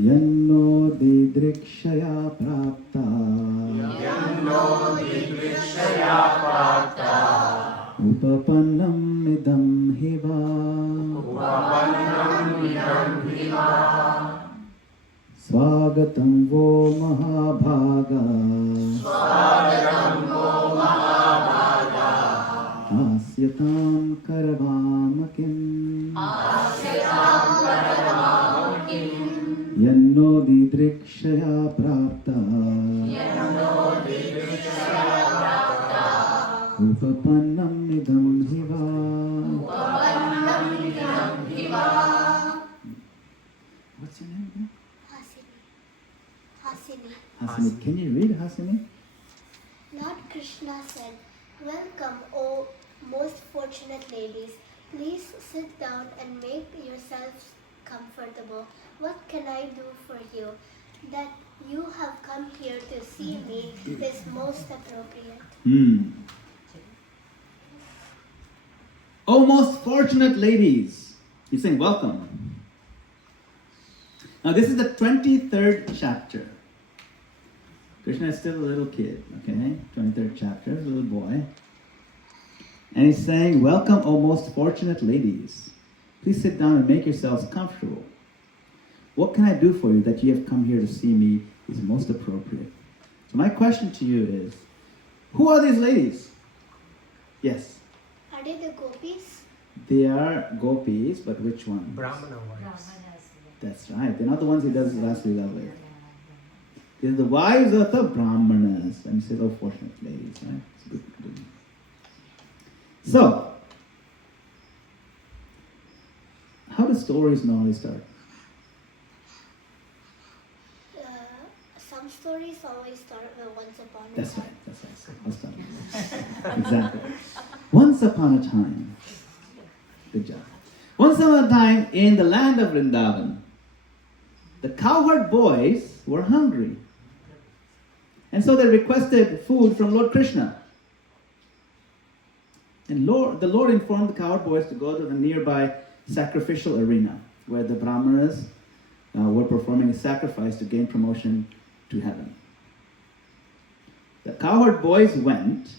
Yanno didrikshaya prapta Upapannam idam hiva Swagatam vo mahabhaga Asyatam karavamakim Yanno didrikshaya prapta Upapannam idam hiva. What's your name again? Hasini. Can you read Hasini? Lord Krishna said, "Welcome, O most fortunate ladies. Please sit down and make yourselves comfortable. What can I do for you? That you have come here to see me is most appropriate." O most fortunate ladies. He's saying welcome. Now this is the 23rd chapter. Krishna is still a little kid, okay? 23rd chapter, a little boy. And he's saying, welcome, O most fortunate ladies. Please sit down and make yourselves comfortable. What can I do for you that you have come here to see me is most appropriate? So my question to you is, who are these ladies? Yes. Are they the gopis? They are gopis, but which one? Brahmana wives. That's right. They're not the ones he does his last lila with. They're the wives of the brahmanas. And he says, oh, fortunate ladies, right? It's good. So, how do stories normally start? Some stories always start with once upon a time. That's right. I'll start. Exactly. Once upon a time. Good job. Once upon a time in the land of Vrindavan, the cowherd boys were hungry. And so they requested food from Lord Krishna. And the Lord informed the cowherd boys to go to the nearby sacrificial arena where the brahmanas were performing a sacrifice to gain promotion to heaven. The cowherd boys went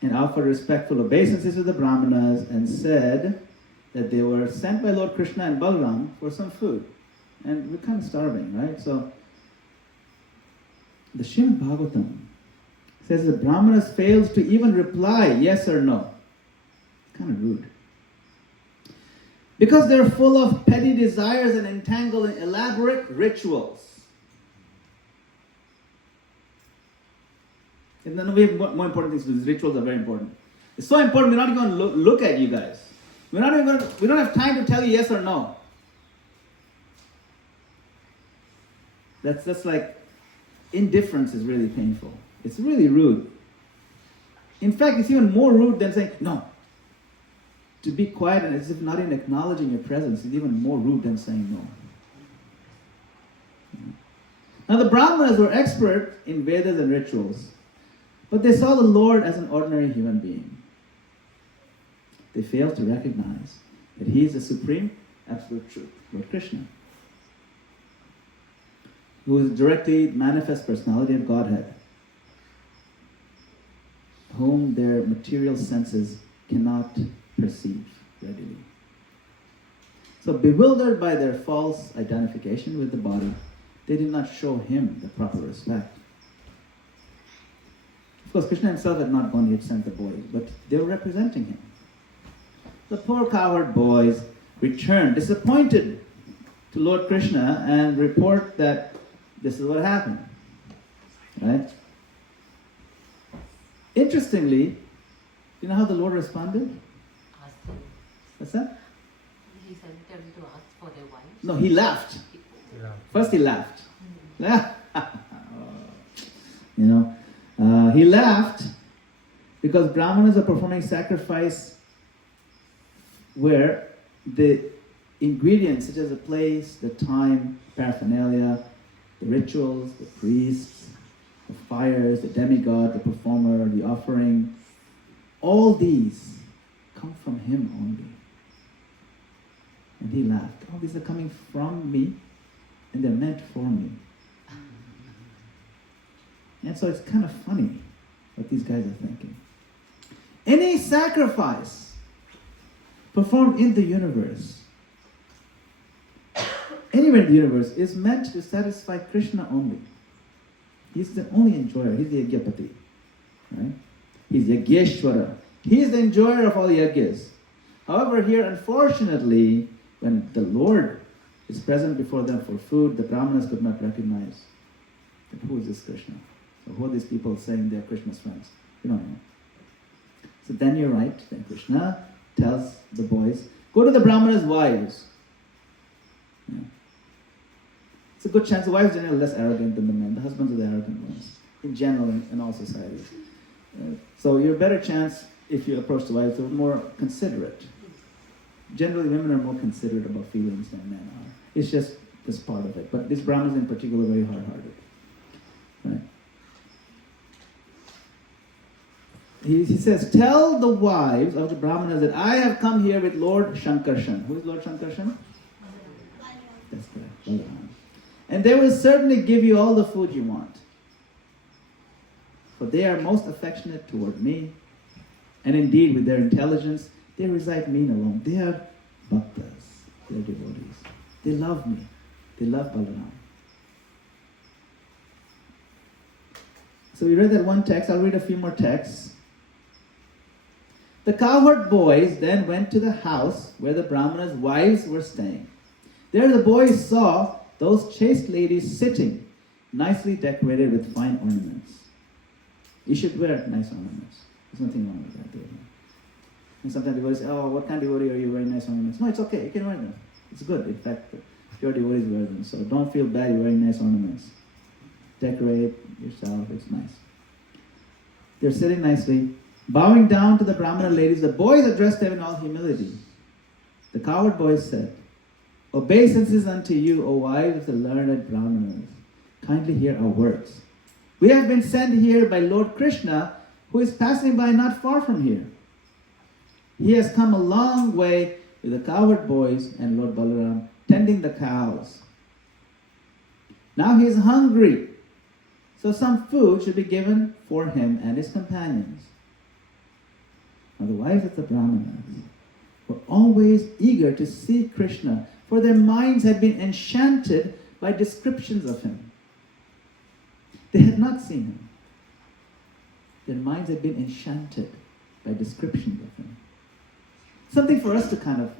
and offered respectful obeisances to the brahmanas and said that they were sent by Lord Krishna and Balaram for some food. And we're kind of starving, right? So, the Srimad Bhagavatam says the brahmanas failed to even reply yes or no. Kind of rude. Because they're full of petty desires and entangled in elaborate rituals. And then we have more important things. These rituals are very important. It's so important we're not even going to look at you guys. We don't have time to tell you yes or no. That's like, indifference is really painful. It's really rude. In fact, it's even more rude than saying no. To be quiet and as if not even acknowledging your presence is even more rude than saying no. Now the Brahmanas were expert in Vedas and rituals, but they saw the Lord as an ordinary human being. They failed to recognize that He is the supreme, absolute truth, Lord Krishna, who is directly manifest personality of Godhead, whom their material senses cannot perceive readily. So bewildered by their false identification with the body, they did not show Him the proper respect. Of course, Krishna himself had not gone yet sent the boys, but they were representing Him. The poor cowherd boys returned disappointed to Lord Krishna and report that this is what happened. Right? Interestingly, you know how the Lord responded? What's that? He sent them to ask for their wives. No, He laughed. First He laughed. He laughed because Brahmanas are performing sacrifice where the ingredients such as the place, the time, paraphernalia, the rituals, the priests, the fires, the demigod, the performer, the offering, all these come from Him only. And He laughed. Oh, these are coming from me and they're meant for me. And so it's kind of funny what these guys are thinking. Any sacrifice performed in the universe, anywhere in the universe, is meant to satisfy Krishna only. He's the only enjoyer. He's the Yajnapati. Right? He's Yajneshwara. He's the enjoyer of all yajnas. However, here, unfortunately, when the Lord is present before them for food, the Brahmanas could not recognize that who is this Krishna? So who are these people saying they're Krishna's friends? You don't know. So then you're right. Then Krishna tells the boys, go to the Brahmanas' wives. Yeah. It's a good chance the wives are generally less arrogant than the men. The husbands are the arrogant ones, in general, in all societies. So you're a better chance if you approach the wives, they're more considerate. Generally, women are more considerate about feelings than men are. It's just this part of it. But these Brahmanas in particular are very hard-hearted. Right? He says, tell the wives of the Brahmanas that I have come here with Lord Shankarshan. Who is Lord Shankarshan? That's correct. Balaram. And they will certainly give you all the food you want. For they are most affectionate toward me. And indeed, with their intelligence, they recite me alone. They are bhaktas. They are devotees. They love me. They love Balaram. So we read that one text. I'll read a few more texts. The cowherd boys then went to the house where the Brahmanas' wives were staying. There the boys saw those chaste ladies sitting, nicely decorated with fine ornaments. You should wear nice ornaments. There's nothing wrong with that. And sometimes devotees say, oh, what kind of devotee are you wearing nice ornaments? No, it's okay. You can wear them. It's good. In fact, pure devotees wear them. So don't feel bad you're wearing nice ornaments. Decorate yourself. It's nice. They're sitting nicely. Bowing down to the Brahmana ladies, the boys addressed them in all humility. The cowherd boys said, obeisances unto you, O wives of the learned Brahmanas. Kindly hear our words. We have been sent here by Lord Krishna, who is passing by not far from here. He has come a long way with the cowherd boys and Lord Balaram tending the cows. Now he is hungry, so some food should be given for him and his companions. Now the wives of the Brahmanas were always eager to see Krishna, for their minds had been enchanted by descriptions of him. They had not seen him. Their minds had been enchanted by descriptions of him. Something for us to kind of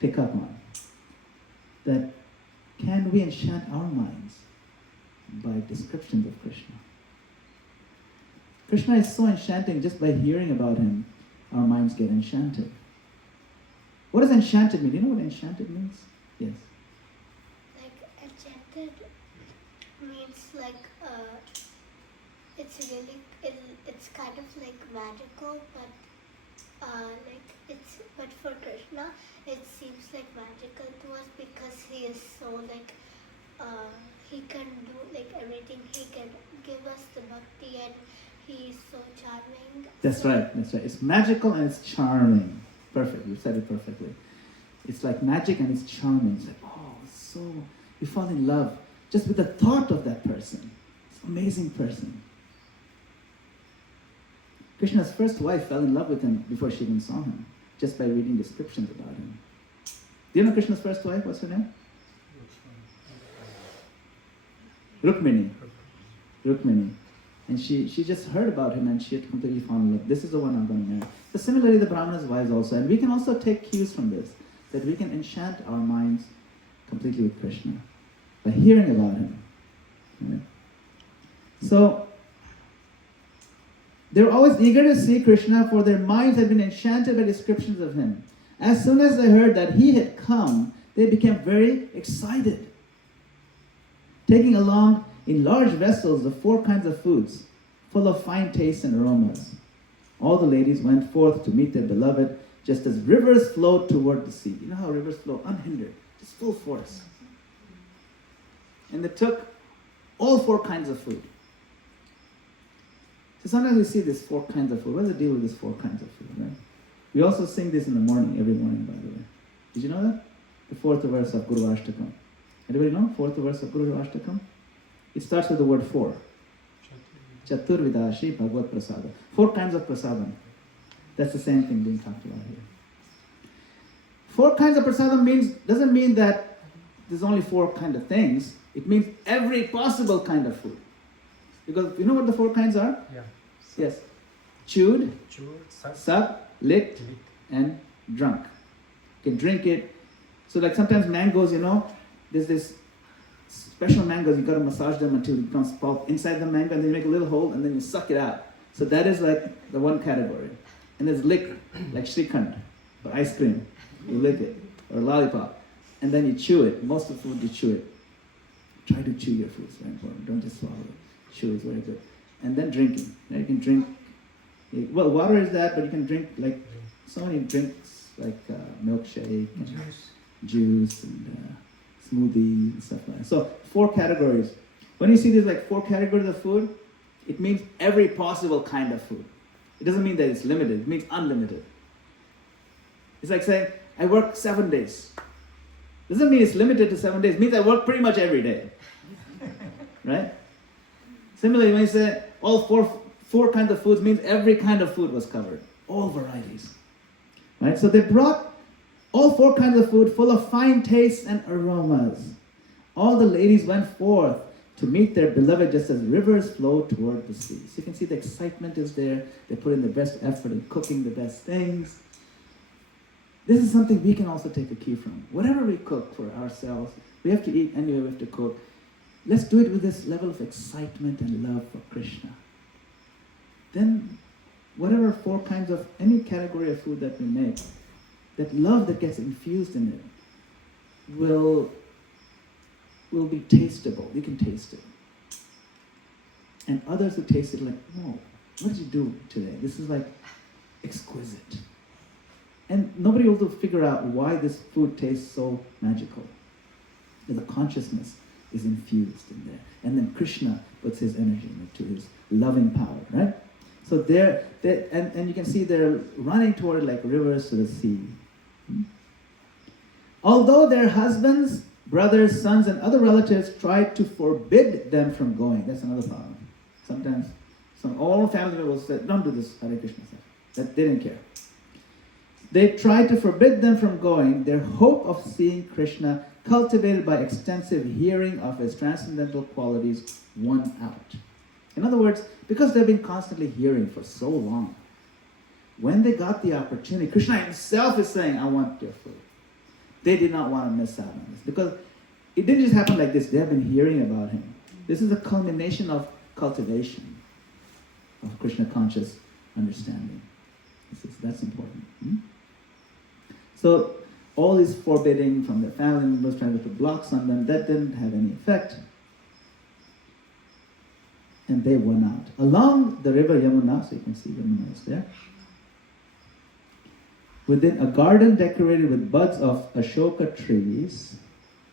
pick up on. That can we enchant our minds by descriptions of Krishna? Krishna is so enchanting, just by hearing about him, our minds get enchanted. What does enchanted mean? Do you know what enchanted means? Yes. Like enchanted means like it's really it's kind of like magical, but for Krishna it seems like magical to us because he is so like he can do like everything. He can give us the bhakti and he is so charming. That's right. It's magical and it's charming. Perfect. You said it perfectly. It's like magic and it's charming. It's like, oh, so you fall in love just with the thought of that person. This amazing person. Krishna's first wife fell in love with him before she even saw him, just by reading descriptions about him. Do you know Krishna's first wife? What's her name? Rukmini. And she just heard about him and she had completely fallen in love. This is the one I'm going to marry. So similarly, the Brahmanas' wives also. And we can also take cues from this, that we can enchant our minds completely with Krishna by hearing about him. Right? So, they were always eager to see Krishna, for their minds had been enchanted by descriptions of him. As soon as they heard that he had come, they became very excited. Taking along in large vessels the 4 kinds of foods, full of fine tastes and aromas. All the ladies went forth to meet their beloved, just as rivers flowed toward the sea. You know how rivers flow unhindered, just full force. And they took all 4 kinds of food. So sometimes we see this 4 kinds of food. What's the deal with these 4 kinds of food, right? We also sing this in the morning, every morning, by the way. Did you know that? The 4th verse of Guru Ashtakam. Anybody know? Fourth verse of Guru Ashtakam? It starts with the word four. Chaturvidashi Bhagavad Prasada. 4 kinds of prasadam. That's the same thing being talked about here. 4 kinds of prasadam doesn't mean that there's only 4 kind of things. It means every possible kind of food. Because you know what the 4 kinds are? Yeah. Yes. Chewed, Sat, sucked, licked, and drunk. You can drink it. So like sometimes mangoes, there's this special mangoes, you got to massage them until it becomes pulp inside the mango, and then you make a little hole, and then you suck it out. So that is like the one category. And there's lick, like Srikhand, or ice cream. You lick it, or lollipop. And then you chew it. Most of the food, you chew it. Try to chew your food, it's very important. Don't just swallow it. Chew is very good. And then drinking. You can drink, well, water is that, but you can drink like so many drinks, like milkshake, and juice, and smoothie, and stuff like that. So 4 categories. When you see these like 4 categories of food, it means every possible kind of food. It doesn't mean that it's limited, it means unlimited. It's like saying, I work 7 days. Doesn't mean it's limited to 7 days, it means I work pretty much every day. Right? Similarly, when you say all four kinds of foods, means every kind of food was covered. All varieties. Right? So they brought all 4 kinds of food full of fine tastes and aromas. All the ladies went forth to meet their beloved just as rivers flow toward the sea. So you can see the excitement is there. They put in the best effort in cooking the best things. This is something we can also take a key from. Whatever we cook for ourselves, we have to eat anyway, we have to cook. Let's do it with this level of excitement and love for Krishna. Then, whatever 4 kinds of, any category of food that we make, that love that gets infused in it will be tasteable. You can taste it. And others who taste it like, whoa, what did you do today? This is like exquisite. And nobody will figure out why this food tastes so magical. The consciousness is infused in there. And then Krishna puts his energy into his loving power, right? So and you can see they're running toward like rivers to the sea. Although their husbands, brothers, sons, and other relatives tried to forbid them from going. That's another problem. Sometimes all family members said, don't do this Hare Krishna stuff. That they didn't care. They tried to forbid them from going. Their hope of seeing Krishna, cultivated by extensive hearing of his transcendental qualities, won out. In other words, because they've been constantly hearing for so long, when they got the opportunity, Krishna himself is saying, I want your food. They did not want to miss out on this. Because it didn't just happen like this. They have been hearing about him. This is a culmination of cultivation of Krishna conscious understanding. That's important. So all this forbidding from their family members, trying to put blocks on them, that didn't have any effect. And they won out. Along the river Yamuna, so you can see Yamuna is there, within a garden decorated with buds of Ashoka trees,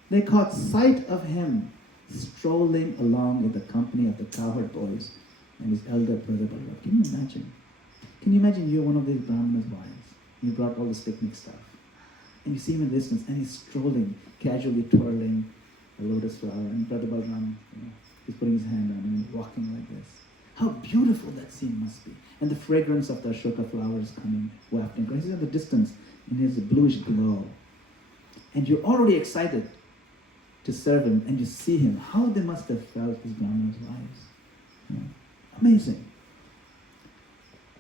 they caught sight of him strolling along with the company of the cowherd boys and his elder brother Balram. Can you imagine? Can you imagine you're one of these Brahmana's wives? You brought all this picnic stuff. And you see him in the distance, and he's strolling, casually twirling a lotus flower. And Brother Balram, he's putting his hand on him and walking like this. How beautiful that scene must be. And the fragrance of the Ashoka flowers coming, wafting. He's in the distance, and he has a bluish glow. And you're already excited to serve him, and you see him. How they must have felt, his Brahmana's wives. Amazing.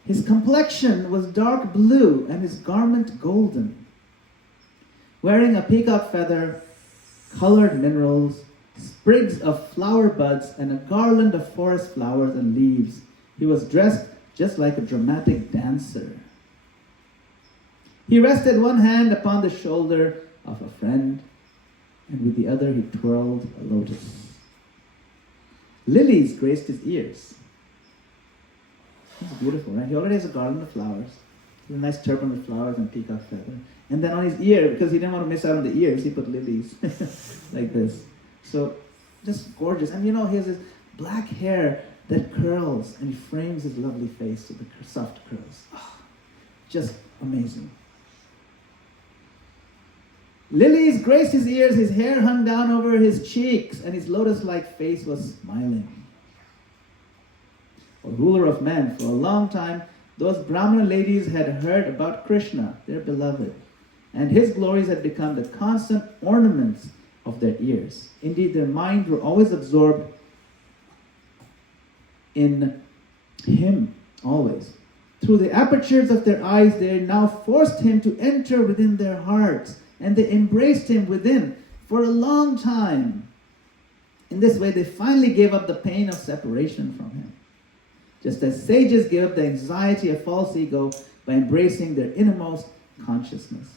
His complexion was dark blue, and his garment golden. Wearing a peacock feather, colored minerals, sprigs of flower buds, and a garland of forest flowers and leaves, he was dressed just like a dramatic dancer. He rested one hand upon the shoulder of a friend, and with the other he twirled a lotus. Lilies graced his ears. That's beautiful, right? He already has a garland of flowers. He has a nice turban with flowers and peacock feather. And then on his ear, because he didn't want to miss out on the ears, he put lilies like this. So, just gorgeous. And he has his black hair that curls, and he frames his lovely face with the soft curls. Oh, just amazing. Lilies graced his ears, his hair hung down over his cheeks, and his lotus-like face was smiling. O ruler of men, for a long time, those Brahmana ladies had heard about Krishna, their beloved, and his glories had become the constant ornaments of their ears. Indeed, their minds were always absorbed in him, always. Through the apertures of their eyes, they now forced him to enter within their hearts, and they embraced him within for a long time. In this way, they finally gave up the pain of separation from him, just as sages give up the anxiety of false ego by embracing their innermost consciousness.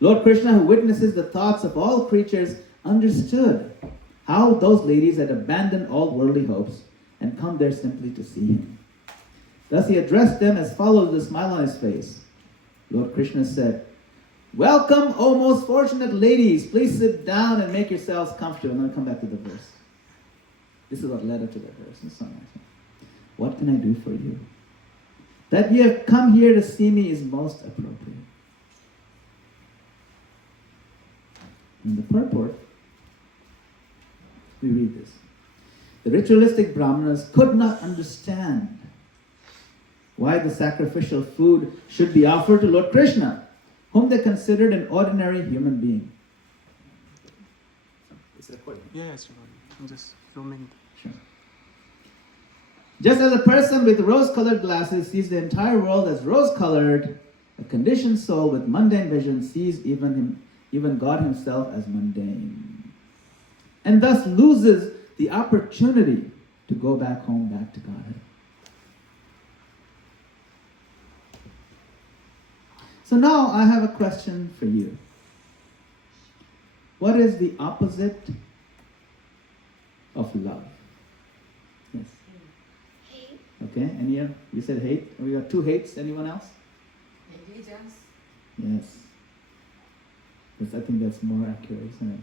Lord Krishna, who witnesses the thoughts of all creatures, understood how those ladies had abandoned all worldly hopes and come there simply to see him. Thus he addressed them as follows with a smile on his face. Lord Krishna said, "Welcome, O most fortunate ladies. Please sit down and make yourselves comfortable." And I'll come back to the verse. This is what led up to the verse. It's not nice. What can I do for you? That you have come here to see me is most appropriate. In the purport, we read this. The ritualistic Brahmanas could not understand why the sacrificial food should be offered to Lord Krishna, whom they considered an ordinary human being. Is it recording? Yes, I'm just filming. Sure. Just as a person with rose-colored glasses sees the entire world as rose-colored, a conditioned soul with mundane vision sees even God himself as mundane, and thus loses the opportunity to go back home, back to Godhead. So now I have a question for you. What is the opposite of love? Yes. Hate. Okay, and you said hate. We got two hates. Anyone else? Negligence. Yes. Yes, I think that's more accurate, isn't it?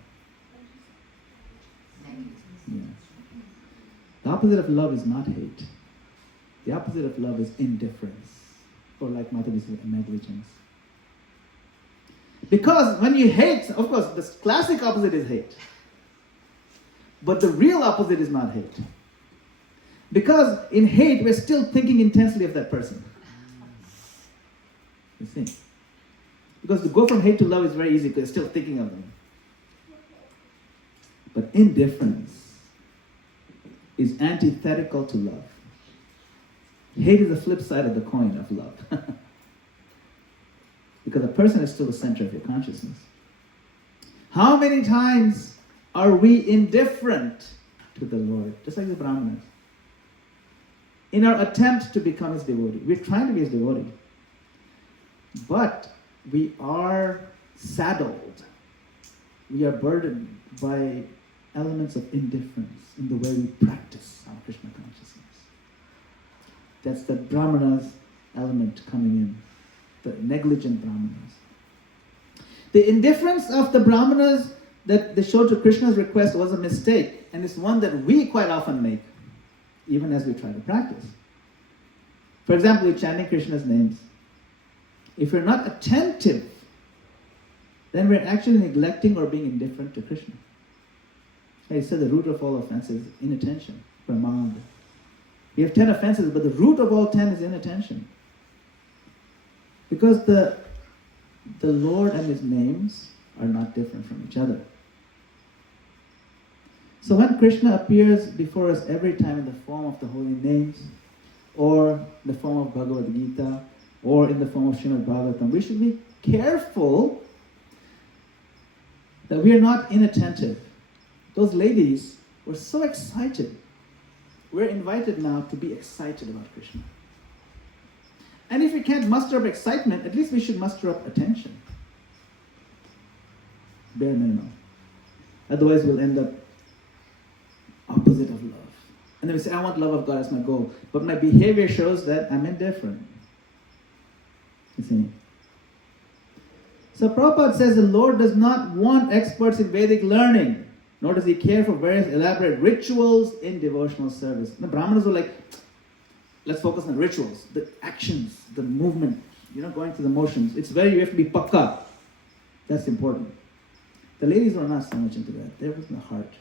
Negligence. Yes. The opposite of love is not hate. The opposite of love is indifference, or like Mataji said, negligence. Because when you hate, of course, the classic opposite is hate. But the real opposite is not hate. Because in hate, we're still thinking intensely of that person. You see? Because to go from hate to love is very easy because you're still thinking of them. But indifference is antithetical to love. Hate is the flip side of the coin of love. Because a person is still the center of your consciousness. How many times are we indifferent to the Lord? Just like the Brahmanas. In our attempt to become his devotee. We're trying to be his devotee. But we are saddled. We are burdened by elements of indifference in the way we practice our Krishna consciousness. That's the Brahmanas element coming in. The negligent Brahmanas. The indifference of the Brahmanas that they showed to Krishna's request was a mistake, and it's one that we quite often make, even as we try to practice. For example, we're chanting Krishna's names. If we're not attentive, then we're actually neglecting or being indifferent to Krishna. He said the root of all offenses is inattention, pramad. We have 10 offenses, but the root of all 10 is inattention. Because the Lord and his names are not different from each other. So when Krishna appears before us every time in the form of the holy names, or the form of Bhagavad Gita, or in the form of Srimad Bhagavatam, we should be careful that we are not inattentive. Those ladies were so excited. We're invited now to be excited about Krishna. And if we can't muster up excitement, at least we should muster up attention. Bare minimum. Otherwise we'll end up opposite of love. And then we say, I want love of God as my goal. But my behavior shows that I'm indifferent. You see? So Prabhupada says the Lord does not want experts in Vedic learning, nor does he care for various elaborate rituals in devotional service. The Brahmanas were like, let's focus on rituals, the actions, the movement, going through the motions. You have to be pakka. That's important. The ladies were not so much into that. They were in the heart.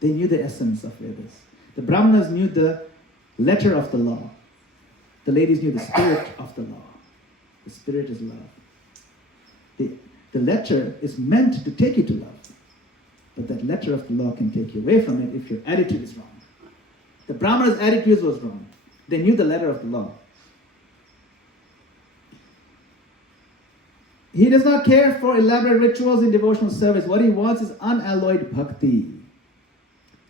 They knew the essence of Vedas. The Brahmanas knew the letter of the law. The ladies knew the spirit of the law. The spirit is love. The letter is meant to take you to love. But that letter of the law can take you away from it if your attitude is wrong. The Brahmanas' attitude was wrong. They knew the letter of the law. He does not care for elaborate rituals in devotional service. What he wants is unalloyed bhakti.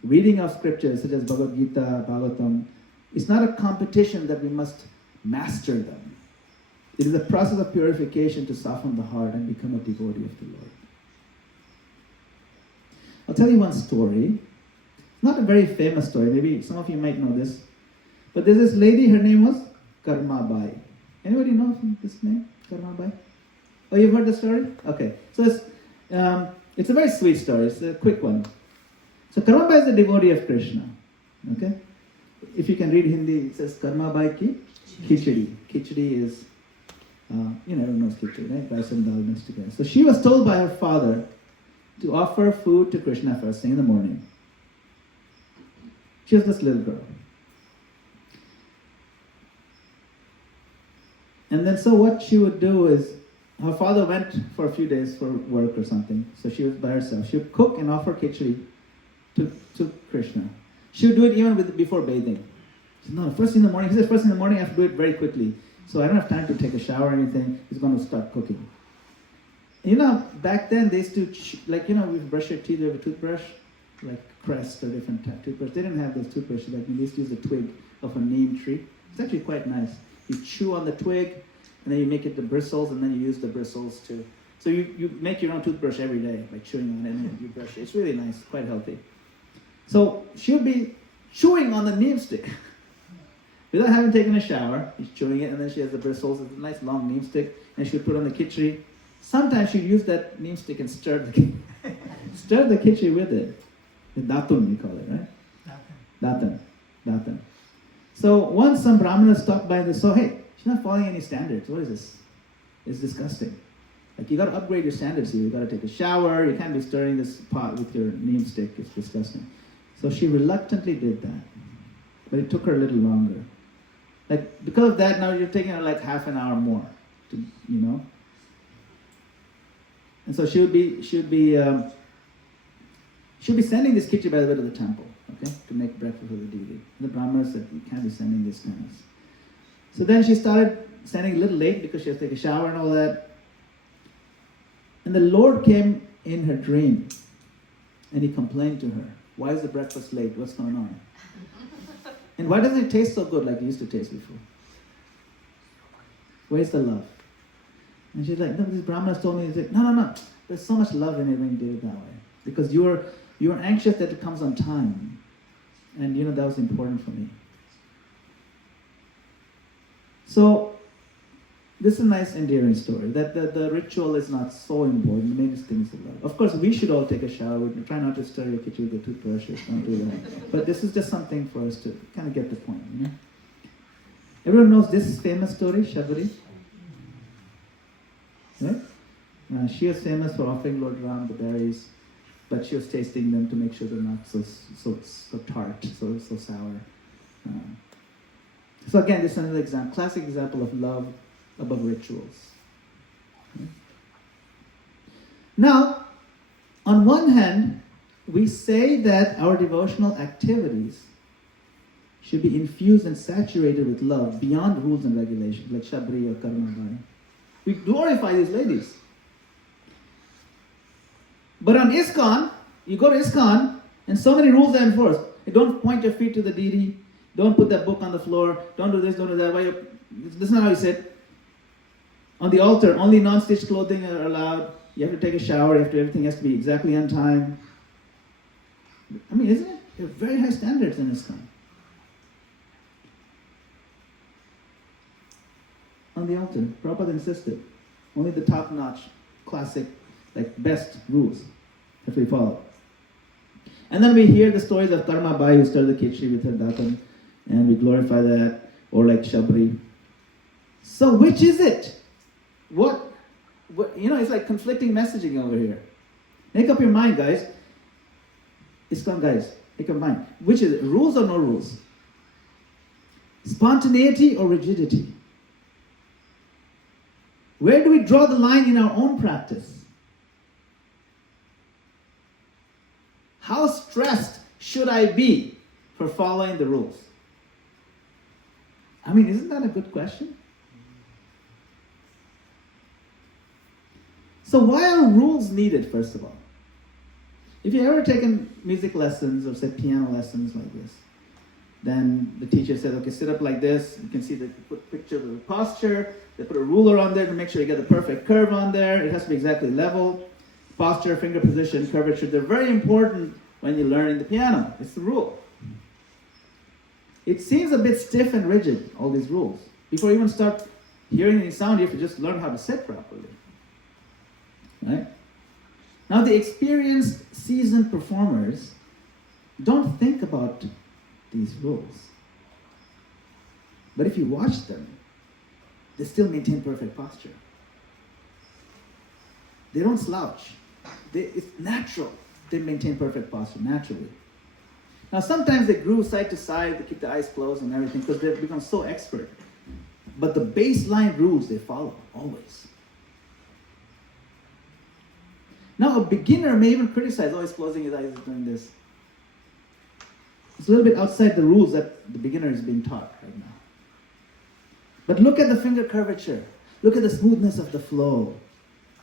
Reading of scriptures such as Bhagavad Gita, Bhagavatam, is not a competition that we must master them. It is a process of purification to soften the heart and become a devotee of the Lord. I'll tell you one story. Not a very famous story. Maybe some of you might know this. But there's this lady, her name was Karmabai. Anybody know this name? Karmabai? Oh, you've heard the story? Okay. So it's a very sweet story. It's a quick one. So Karmabai is a devotee of Krishna. Okay? If you can read Hindi, it says Karmabai ki khichdi. Khichdi is, everyone knows khichdi, right? Rice and dal mixed together. So she was told by her father to offer food to Krishna first thing in the morning. She was this little girl. And then so what she would do is, her father went for a few days for work or something, so she was by herself. She would cook and offer khichdi to Krishna. She would do it even before bathing. She said, no, first in the morning. He said, first in the morning I have to do it very quickly. So I don't have time to take a shower or anything. He's going to start cooking. Back then they used to, we brush your teeth with a toothbrush, like Crest or different toothbrush. They didn't have those toothbrushes. They used to use the twig of a neem tree. It's actually quite nice. You chew on the twig, and then you make it the bristles, and then you use the bristles to... So you make your own toothbrush every day by chewing on it, and then you brush it. It's really nice, quite healthy. So she'll be chewing on the neem stick. Without having taken a shower, she's chewing it, and then she has the bristles. It's a nice long neem stick, and she'll put on the khichdi. Sometimes she'll use that neem stick and stir the khichdi with it. The datun, we call it, right? Datun. So once some brahmanas stopped by and saw, hey, she's not following any standards. What is this? It's disgusting. You got to upgrade your standards here. You got to take a shower. You can't be stirring this pot with your neem stick. It's disgusting. So she reluctantly did that, but it took her a little longer. Because of that, now you're taking her half an hour more, And so she would be sending this khichdi by the way to the temple, okay, to make breakfast for the deity. And the brahmanas said, you can't be sending this kind of. So then she started sending a little late because she had to take a shower and all that. And the Lord came in her dream, and he complained to her, why is the breakfast late? What's going on? And why doesn't it taste so good like it used to taste before? Where's the love? And she's like, no, these brahmanas told me, no, there's so much love in it when you do it that way. Because you're anxious that it comes on time. And that was important for me. So, this is a nice endearing story, that the ritual is not so important, the main thing is the love. Of course, we should all take a shower. We try not to stir your khichdi with a toothbrush, don't do that. But this is just something for us to kind of get the point, Everyone knows this famous story, Shabari? Right? She was famous for offering Lord Ram the berries, but she was tasting them to make sure they're not so tart, so sour. So again, this is another example, classic example of love above rituals. Okay? Now, on one hand, we say that our devotional activities should be infused and saturated with love beyond rules and regulations, like Shabri or Karmabai. We glorify these ladies. But on ISKCON, you go to ISKCON, and so many rules are enforced. Don't point your feet to the deity. Don't put that book on the floor. Don't do this, don't do that. This is not how you sit. On the altar, only non-stitched clothing are allowed. You have to take a shower. Everything has to be exactly on time. Isn't it? There are very high standards in ISKCON. On the altar, Prabhupada insisted. Only the top-notch, classic, best rules that we follow. And then we hear the stories of Karmabai who stirred the khichdi with her datan, and we glorify that, or like Shabri. So which is it? What it's like conflicting messaging over here. Make up your mind, guys. ISKCON guys, make up your mind. Which is it, rules or no rules? Spontaneity or rigidity? Where do we draw the line in our own practice? How stressed should I be for following the rules? I mean, isn't that a good question? So why are rules needed, first of all? If you've ever taken music lessons or say piano lessons like this, then the teacher said, okay, sit up like this. You can see the picture of the posture. They put a ruler on there to make sure you get the perfect curve on there. It has to be exactly level. Posture, finger position, curvature, they're very important when you're learning the piano. It's the rule. It seems a bit stiff and rigid, all these rules. Before you even start hearing any sound, you have to just learn how to sit properly. Right? Now the experienced, seasoned performers don't think about these rules. But if you watch them, they still maintain perfect posture. They don't slouch. It's natural. They maintain perfect posture naturally. Now sometimes they groove side to side, they keep the eyes closed and everything because they've become so expert. But the baseline rules they follow, always. Now a beginner may even criticize, he's closing his eyes, he's doing this. It's a little bit outside the rules that the beginner is being taught right now. But look at the finger curvature. Look at the smoothness of the flow.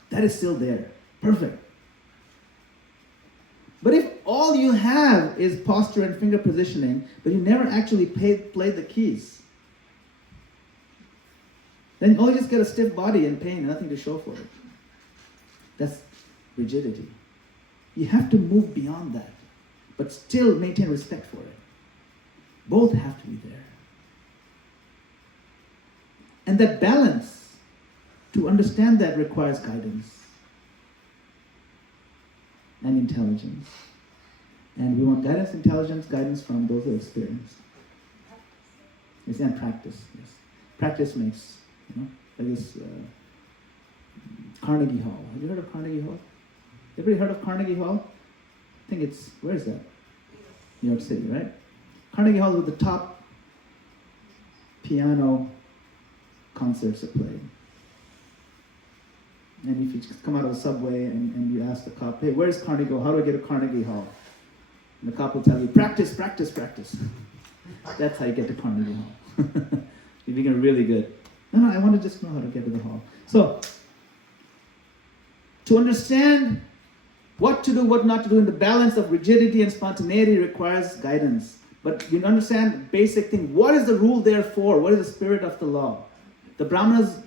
That is still there. Perfect. But if all you have is posture and finger positioning, but you never actually played the keys, then all you just get a stiff body and pain, nothing to show for it. That's rigidity. You have to move beyond that, but still maintain respect for it. Both have to be there. And that balance, to understand that, requires guidance and intelligence. And we want guidance, guidance from those who have experienced. Yes, and practice. Yes. Practice makes, like this Carnegie Hall. Have you heard of Carnegie Hall? Everybody heard of Carnegie Hall? I think it's, where is that? New York City, right? Carnegie Hall is the top piano concerts are played. And if you just come out of the subway and you ask the cop, hey, where's Carnegie Hall? How do I get to Carnegie Hall? And the cop will tell you, practice, practice, practice. That's how you get to Carnegie Hall. You're become really good. No, I want to just know how to get to the hall. So, to understand what to do, what not to do in the balance of rigidity and spontaneity requires guidance. But you understand the basic thing. What is the rule there for? What is the spirit of the law? The Brahmanas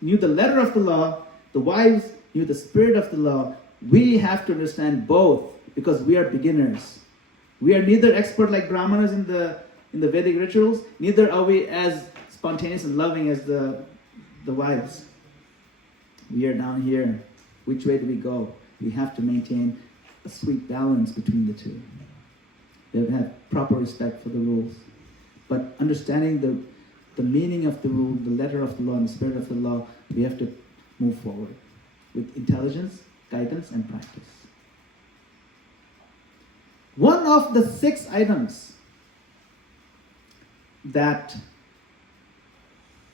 knew the letter of the law. The wives knew the spirit of the law. We have to understand both because we are beginners. We are neither expert like Brahmanas in the Vedic rituals, neither are we as spontaneous and loving as the wives. We are down here. Which way do we go? We have to maintain a sweet balance between the two. We have to have proper respect for the rules. But understanding the meaning of the rule, the letter of the law, and the spirit of the law, we have to move forward with intelligence, guidance, and practice. One of the 6 items that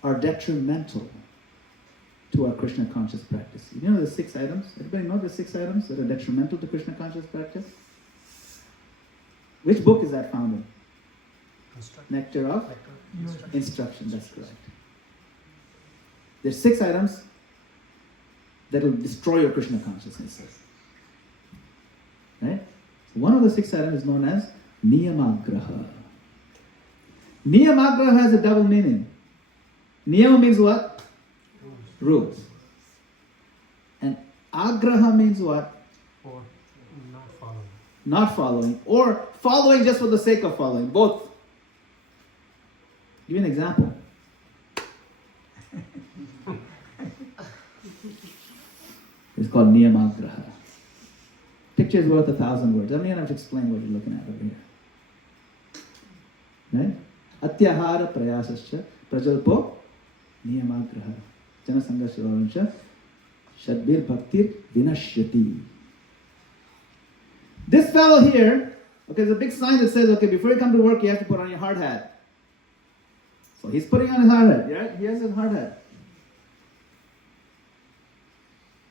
are detrimental to our Krishna conscious practice. You know the 6 items? Everybody know the 6 items that are detrimental to Krishna conscious practice? Which book is that found in? Nectar of Instruction, that's correct. There's 6 items that will destroy your Krishna consciousness. Right? So one of the 6 items is known as Niyamagraha. Niyamagraha has a double meaning. Niyama means what? Rules. And agraha means what? Or not following. Not following. Or following just for the sake of following. Both. Give you an example. It's called Niyamagraha. Picture is worth 1,000 words. I'm not going to have to explain what you're looking at over here. Right? Atyahara prayasascha prajalpo Niyamagraha. Janasangasya Shadbir Bhaktir Vinashyati. This fellow here, okay, there's a big sign that says, okay, before you come to work, you have to put on your hard hat. So he's putting on his hard hat, right? He has his hard hat.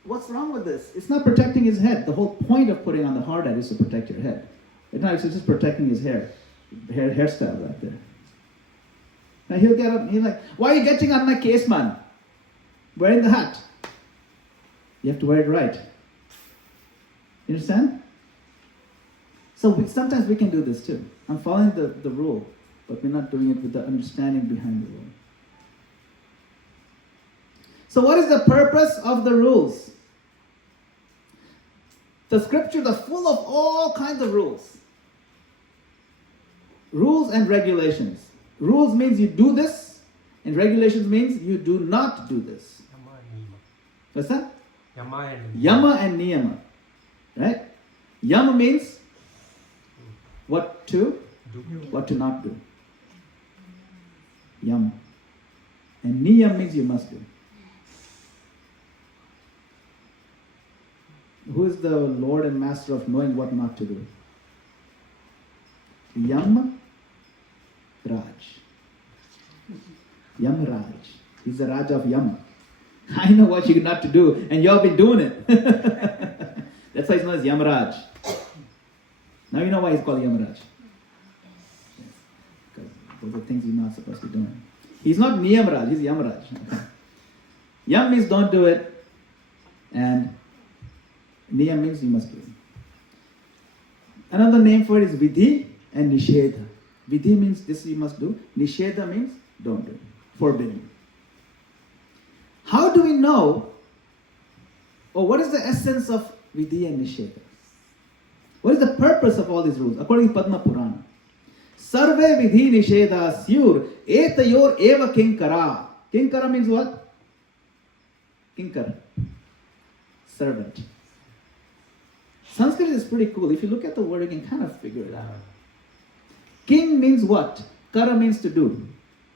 What's wrong with this? It's not protecting his head. The whole point of putting on the hard hat is to protect your head. It's not, it's just protecting his hairstyle right there. Now he'll get up, he's like, why are you getting on my case, man? Wearing the hat. You have to wear it right. You understand? So sometimes we can do this too. I'm following the rule, but we're not doing it with the understanding behind the rule. So what is the purpose of the rules? The scriptures are full of all kinds of rules. Rules and regulations. Rules means you do this, and regulations means you do not do this. Yama and Niyama. What's that? Yama and Niyama. Yama and Niyama. Right? Yama means what to, what to not do. Yama. And Niyam means you must do. Who is the Lord and Master of knowing what not to do? Yam Raj. Yam Raj. He's the Raja of Yama. I know what you're not to do, and y'all been doing it. That's why he's known as Yam Raj. Now you know why he's called Yam Raj. Yes. Because those are things you're not supposed to be doing. He's not Niyam Raj, he's Yam Raj. Okay. Yam means don't do it, and Niyam means you must do it. Another name for it is Vidhi and Nishedha. Vidhi means this you must do. Nishedha means don't do it. Forbidden. How do we know, or what is the essence of Vidhi and Nishedha? What is the purpose of all these rules? According to Padma Purana. Sarve Vidhi Nishedha Syur Etayor Eva Kinkara. Kinkara means what? Kinkara. Servant. Sanskrit is pretty cool. If you look at the word, you can kind of figure it out. King means what? Kara means to do.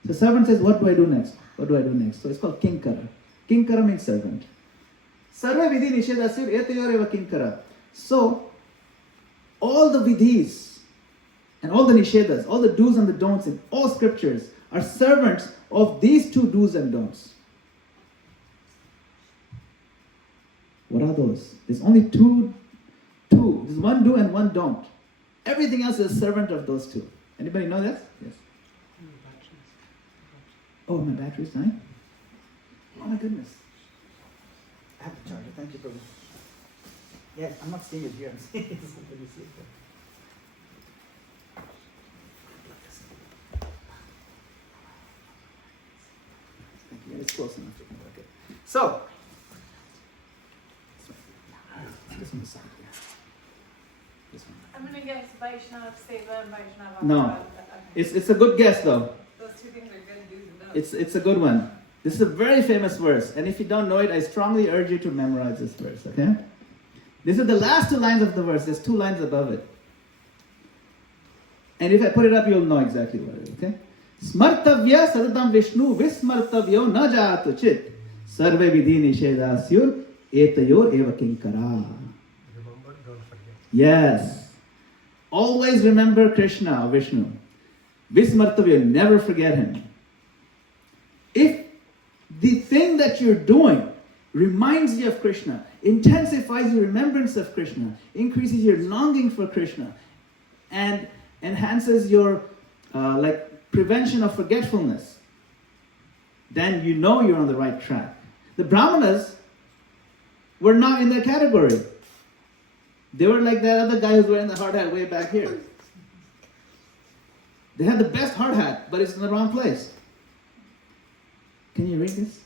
The servant says, what do I do next? What do I do next? So it's called Kinkara. Kinkara means servant. Sarva vidhi nishedasir etayor eva kinkara. So, all the vidhis and all the nishedas, all the do's and the don'ts in all scriptures are servants of these two do's and don'ts. What are those? There's only two. There's one do and one don't. Everything else is a servant of those two. Anybody know that? Yes. Oh, my battery's dying? Oh my goodness. I have the charger. Thank you, brother. Yeah, I'm not seeing it here. I'm seeing it. Let me see it there. Thank you. It's close enough. Okay. So, this one aside here. This one. I'm going to guess Vaishnav Seva and Vaishnav No. Apparal. It's a good guess though. Those two things are good do's and don'ts. It's a good one. This is a very famous verse, and if you don't know it, I strongly urge you to memorize this verse, okay? These are the last two lines of the verse. There's two lines above it. And if I put it up, you'll know exactly what it is, okay? Smartavya sadatam Vishnu vismartavyo na jatu chit sarve vidhi nishedasyur etayor eva kinkara. Remember, don't forget. Yes. Always remember Krishna or Vishnu. Vismartavya, never forget him. If the thing that you're doing reminds you of Krishna, intensifies your remembrance of Krishna, increases your longing for Krishna, and enhances your prevention of forgetfulness, then you know you're on the right track. The Brahmanas were not in that category. They were like that other guy who's wearing the hard hat way back here. They had the best hard hat, but it's in the wrong place. Can you read this?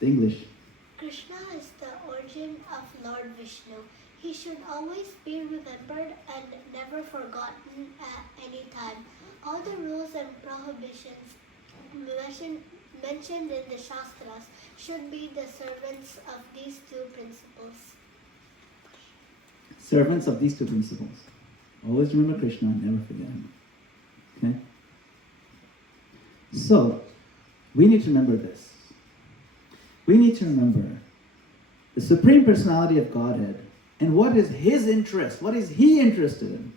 The English. Krishna is the origin of Lord Vishnu. He should always be remembered and never forgotten at any time. All the rules and prohibitions mentioned in the Shastras should be the servants of these two principles. Servants of these two principles. Always remember Krishna and never forget him. Okay? So, we need to remember this. We need to remember the Supreme Personality of Godhead. And what is His interest? What is He interested in?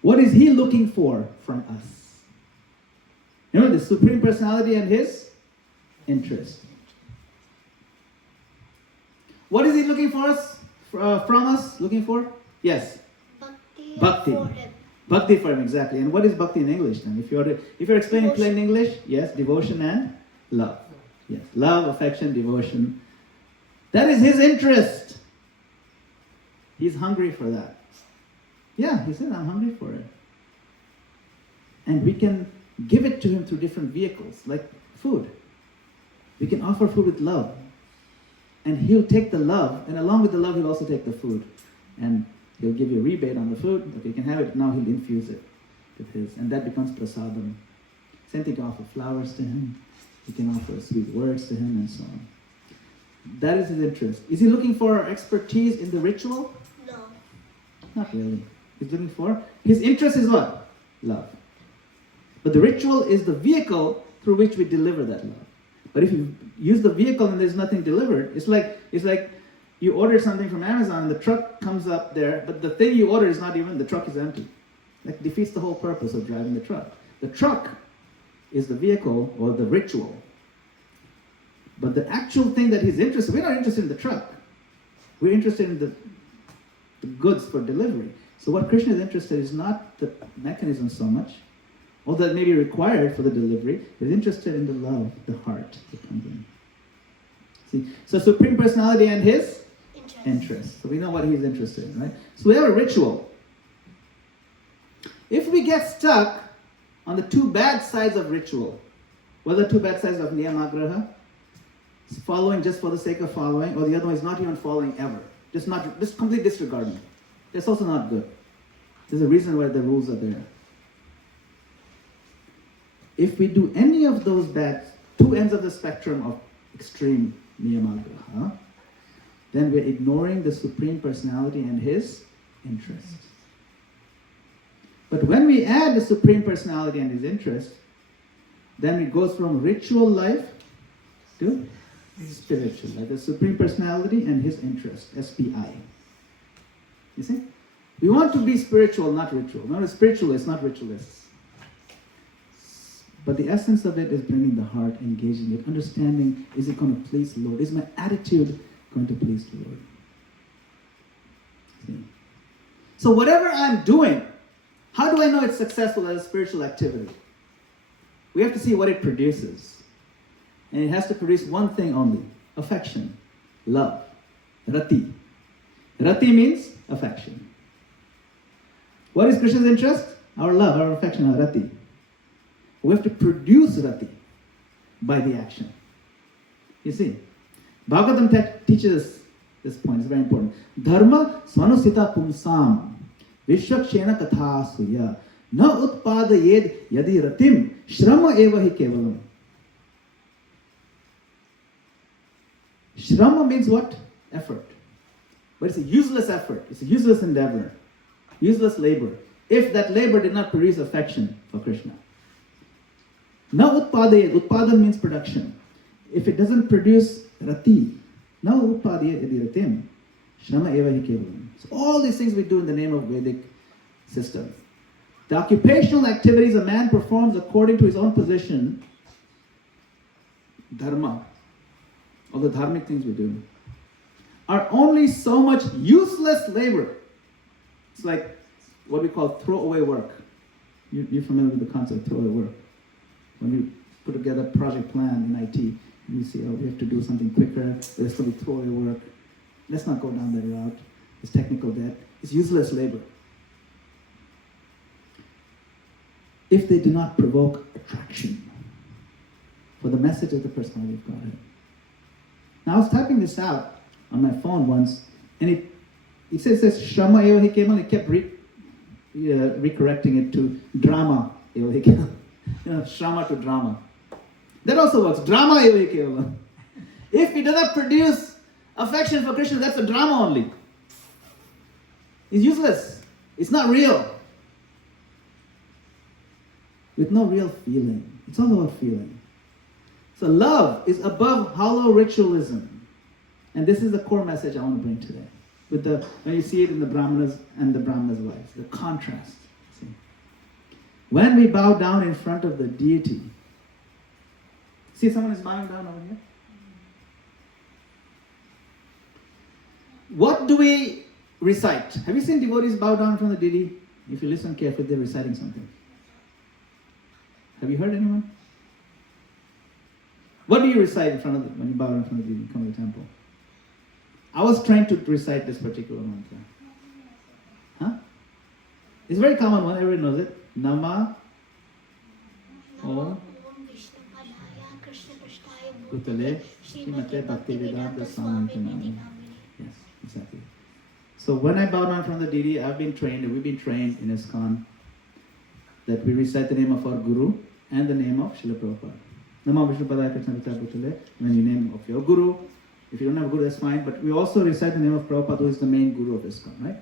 What is He looking for from us? You know, the Supreme Personality and His interest. What is He looking for us? From us? Looking for? Yes. Bhakti. Bhakti. For him. Bhakti for Him, exactly. And what is Bhakti in English then? If you're explaining plain English, yes, devotion and love. Yes, love, affection, devotion. That is His interest. He's hungry for that. Yeah, He said, I'm hungry for it. And we can give it to Him through different vehicles, like food. We can offer food with love. And He'll take the love, and along with the love, He'll also take the food. And He'll give you a rebate on the food. Okay, you can have it. Now He'll infuse it with His. And that becomes prasadam. Same thing, to offer flowers to Him. You can offer sweet words to Him and so on. That is His interest. Is He looking for expertise in the ritual? No. Not really. He's looking for, His interest is what? Love. But the ritual is the vehicle through which we deliver that love. But if you use the vehicle and there's nothing delivered, it's like you order something from Amazon and the truck comes up there, but the thing you order is not even, the truck is empty. That defeats the whole purpose of driving the truck. The truck is the vehicle or the ritual. But the actual thing that He's interested, we're not interested in the truck. We're interested in the goods for delivery. So what Krishna is interested in is not the mechanism so much, although that may be required for the delivery. He's interested in the love, the heart that comes in. See, so Supreme Personality and His interest. So we know what He's interested in, right? So we have a ritual. If we get stuck on the two bad sides of ritual, what are the two bad sides of niyamagraha? It's following just for the sake of following, or the other one is not even following ever. Just complete disregarding. That's also not good. There's a reason why the rules are there. If we do any of those bad, two ends of the spectrum of extreme niyamagraha, then we're ignoring the Supreme Personality and His interest. But when we add the Supreme Personality and His interest, then it goes from ritual life to spiritual, like the Supreme Personality and His interest, SPI. You see? We want to be spiritual, not ritual. Not a spiritualist, not ritualists. But the essence of it is bringing the heart, engaging it, understanding, is it going to please the Lord? Is my attitude going to please the Lord? See? So whatever I'm doing, how do I know it's successful as a spiritual activity? We have to see what it produces. And it has to produce one thing only: affection, love, rati. Rati means affection. What is Krishna's interest? Our love, our affection, our rati. We have to produce rati by the action. You see, Bhagavatam teaches this point. It's very important. Dharma svanusita pumsam vishwakshena katha suya na utpadayed yadi ratim shrama eva hi kevalam. Shrama means what? Effort. But it's a useless effort. It's a useless endeavor. Useless labor. If that labor did not produce affection for Krishna. Na utpadayed. Utpada means production. If it doesn't produce rati, na utpadayed yadi ratim shrama eva hi kevalam. So all these things we do in the name of Vedic system. The occupational activities a man performs according to his own position, dharma, all the dharmic things we do, are only so much useless labor. It's like what we call throwaway work. You're familiar with the concept of throwaway work. When you put together a project plan in IT, and you say, oh, we have to do something quicker, there's going to be throwaway work. Let's not go down that route. It's technical debt. It's useless labor. If they do not provoke attraction for the message of the personality of Godhead. Now I was typing this out on my phone once, and it says Shama eva hi kevalam. It kept recorrecting it to drama eva hi kevalam. Shama to drama. That also works. Drama eva hi kevalam. If it does not produce affection for Krishna, that's a drama only. It's useless. It's not real. With no real feeling. It's all about feeling. So love is above hollow ritualism. And this is the core message I want to bring today. When you see it in the Brahmanas and the Brahmanas' wives, the contrast. See? When we bow down in front of the deity, see someone is bowing down over here? What do we recite? Have you seen devotees bow down in front of the deity? If you listen carefully, they're reciting something. Have you heard anyone? What do you recite when you bow down in front of the deity and come to the temple? I was trying to recite this particular mantra. Huh? It's a very common one, everyone knows it. Nama Om Kutale Srimate Bhakti-vedanta Swami Namah. Yes, exactly. So when I bow down in front of the deity, we've been trained in ISKCON that we recite the name of our Guru and the name of Srila Prabhupada. Nama Vishnu Padaya Krishna Vita Bhutale, when you name of your Guru. If you don't have a Guru, that's fine. But we also recite the name of Prabhupada, who is the main Guru of ISKCON, right?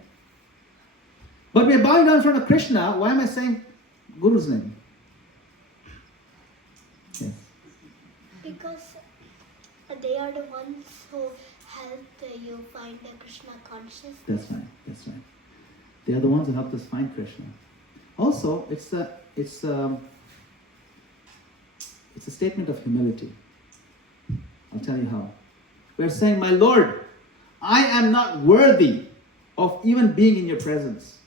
But we are bowing down in front of Krishna. Why am I saying Guru's name? Yes. Because they are the ones who help you find the Krishna consciousness. That's right. That's right. They are the ones who helped us find Krishna. Also, it's a statement of humility. I'll tell you how. We're saying, my Lord, I am not worthy of even being in your presence.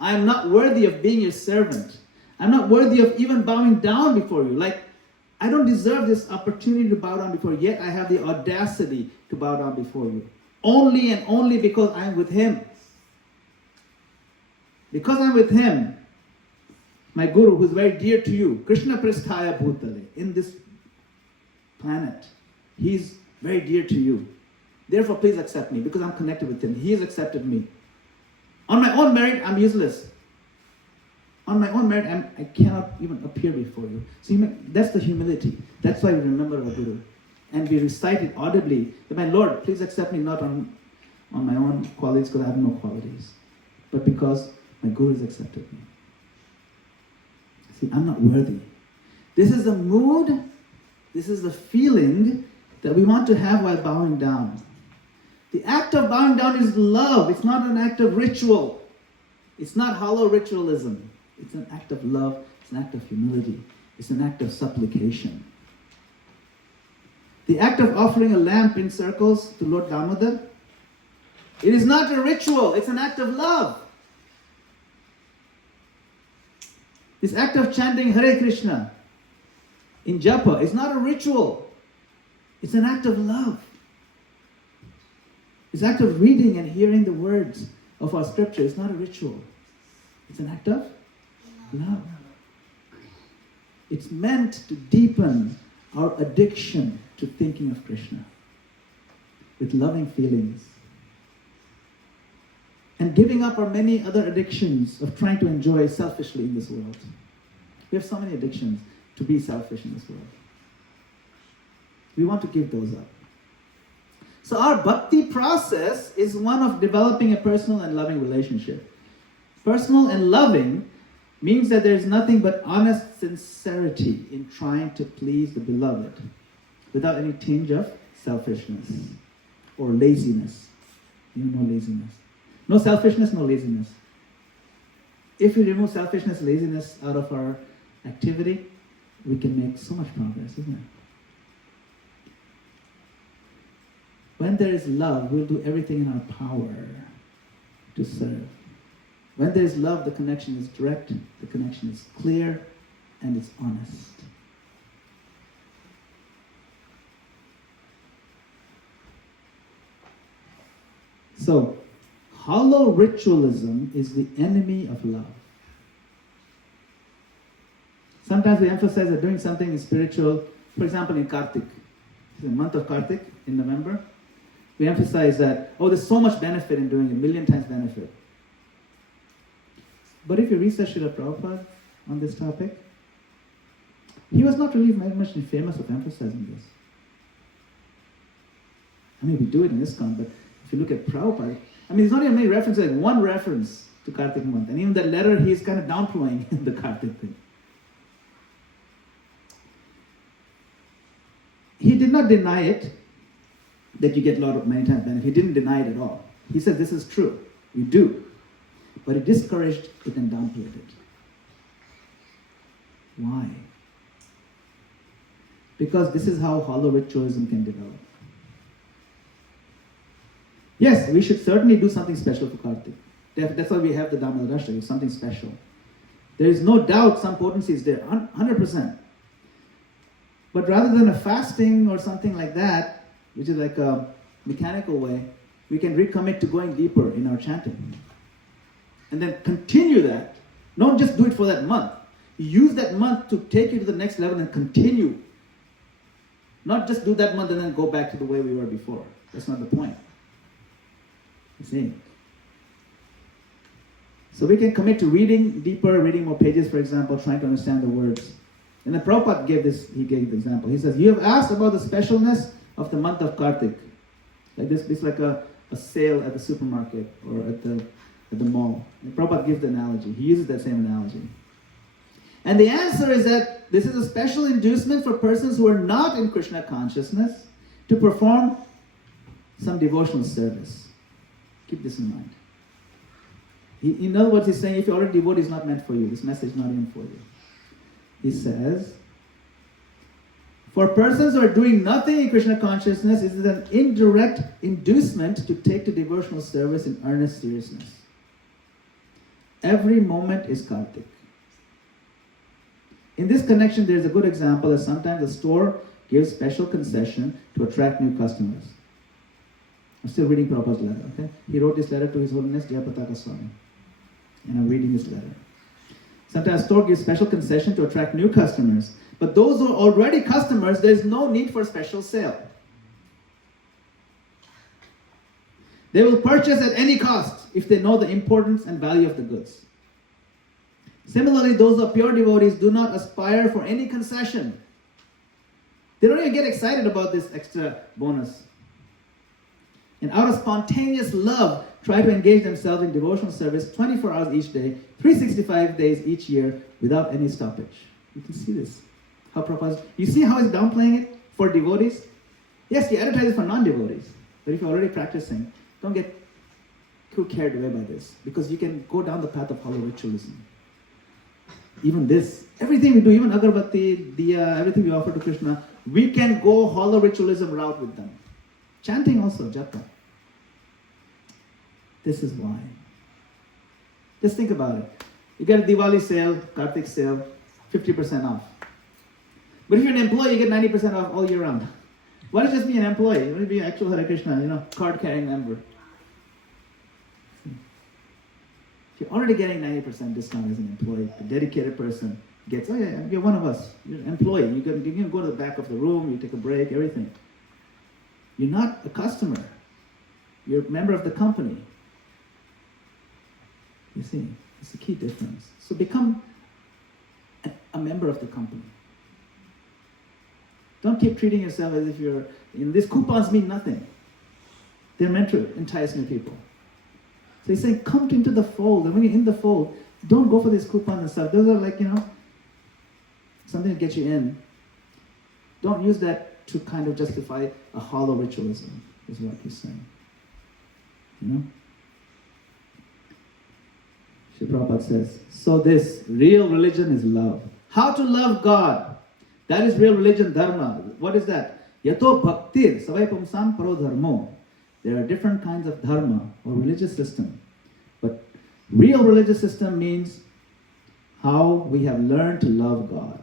I am not worthy of being your servant. I'm not worthy of even bowing down before you. Like, I don't deserve this opportunity to bow down before you, yet I have the audacity to bow down before you. Only and only because I'm with Him. Because I'm with Him, my Guru, who's very dear to you, Krishna Pristhaya Bhutale, in this planet, He's very dear to you. Therefore, please accept me, because I'm connected with Him. He has accepted me. On my own merit, I'm useless. On my own merit, I cannot even appear before you. So that's the humility. That's why we remember our Guru. And we recite it audibly, that my Lord, please accept me not on my own qualities, because I have no qualities, but because my Guru has accepted me. See, I'm not worthy. This is the mood, this is the feeling that we want to have while bowing down. The act of bowing down is love. It's not an act of ritual. It's not hollow ritualism. It's an act of love. It's an act of humility. It's an act of supplication. The act of offering a lamp in circles to Lord Damodar, it is not a ritual. It's an act of love. This act of chanting Hare Krishna in japa is not a ritual. It's an act of love. This act of reading and hearing the words of our scripture is not a ritual. It's an act of love. It's meant to deepen our addiction to thinking of Krishna with loving feelings. And giving up our many other addictions of trying to enjoy selfishly in this world. We have so many addictions to be selfish in this world. We want to give those up. So our bhakti process is one of developing a personal and loving relationship. Personal and loving means that there is nothing but honest sincerity in trying to please the beloved without any tinge of selfishness or laziness. No laziness. No selfishness, no laziness. If we remove selfishness, laziness out of our activity, we can make so much progress, isn't it? When there is love, we'll do everything in our power to serve. When there is love, the connection is direct, the connection is clear, and it's honest. So, hollow ritualism is the enemy of love. Sometimes we emphasize that doing something is spiritual. For example, in Kartik, the month of Kartik, in November, we emphasize that, there's so much benefit in doing it, 1,000,000 times benefit. But if you research Srila Prabhupada on this topic, he was not really very much famous of emphasizing this. I mean, we do it in ISKCON, but if you look at Prabhupada, there's not even many references, like one reference to Kartik month. And even that letter, he's kind of downplaying the Kartik thing. He did not deny it, that you get a lot of many times benefit. He didn't deny it at all. He said this is true. You do. But he discouraged it and downplayed it. Why? Because this is how hollow ritualism can develop. Yes, we should certainly do something special for Kartik. That's why we have the Damodar, something special. There is no doubt some potency is there, 100%. But rather than a fasting or something like that, which is like a mechanical way, we can recommit to going deeper in our chanting. And then continue that. Don't just do it for that month. Use that month to take you to the next level and continue. Not just do that month and then go back to the way we were before. That's not the point. You see? So we can commit to reading deeper, reading more pages, for example, trying to understand the words. And the Prabhupada gave the example. He says, you have asked about the specialness of the month of Kartik. Like this is like a sale at the supermarket or at the mall. And Prabhupada gives the analogy. He uses that same analogy. And the answer is that this is a special inducement for persons who are not in Krishna consciousness to perform some devotional service. Keep this in mind. In other words, he's saying, if you're already devotee, it's not meant for you. This message is not even for you. He says, for persons who are doing nothing in Krishna consciousness, it is an indirect inducement to take to devotional service in earnest seriousness. Every moment is Kartik. In this connection, there is a good example that sometimes a store gives special concession to attract new customers. I'm still reading Prabhupada's letter, okay? He wrote this letter to His Holiness Jayapataka Swami. And I'm reading his letter. Sometimes a store gives special concession to attract new customers. But those who are already customers, there is no need for special sale. They will purchase at any cost if they know the importance and value of the goods. Similarly, those who are pure devotees do not aspire for any concession. They don't even get excited about this extra bonus. And out of spontaneous love, try to engage themselves in devotional service 24 hours each day, 365 days each year, without any stoppage. You can see this. How Prabhupada, you see how he's downplaying it for devotees? Yes, he advertises for non-devotees. But if you're already practicing, don't get too carried away by this. Because you can go down the path of hollow ritualism. Even this, everything we do, even agarbatti, diya, everything we offer to Krishna, we can go hollow ritualism route with them. Chanting also, japa. This is why. Just think about it. You get a Diwali sale, Kartik sale, 50% off. But if you're an employee, you get 90% off all year round. Why don't you just be an employee? Why don't you be an actual Hare Krishna, card-carrying member? If you're already getting 90% discount as an employee, a dedicated person gets, oh yeah, you're one of us. You're an employee. You can go to the back of the room, you take a break, everything. You're not a customer. You're a member of the company. You see, it's the key difference. So become a member of the company. Don't keep treating yourself as if you're, these coupons mean nothing. They're meant to entice new people. So he's saying, come into the fold. And when you're in the fold, don't go for these coupons and stuff. Those are like, something to get you in. Don't use that to kind of justify a hollow ritualism, is what he's saying. Srila Prabhupada says, so this real religion is love. How to love God? That is real religion, dharma. What is that? Yato bhaktir savai pumsam paro dharmo. There are different kinds of dharma or religious system. But real religious system means how we have learned to love God.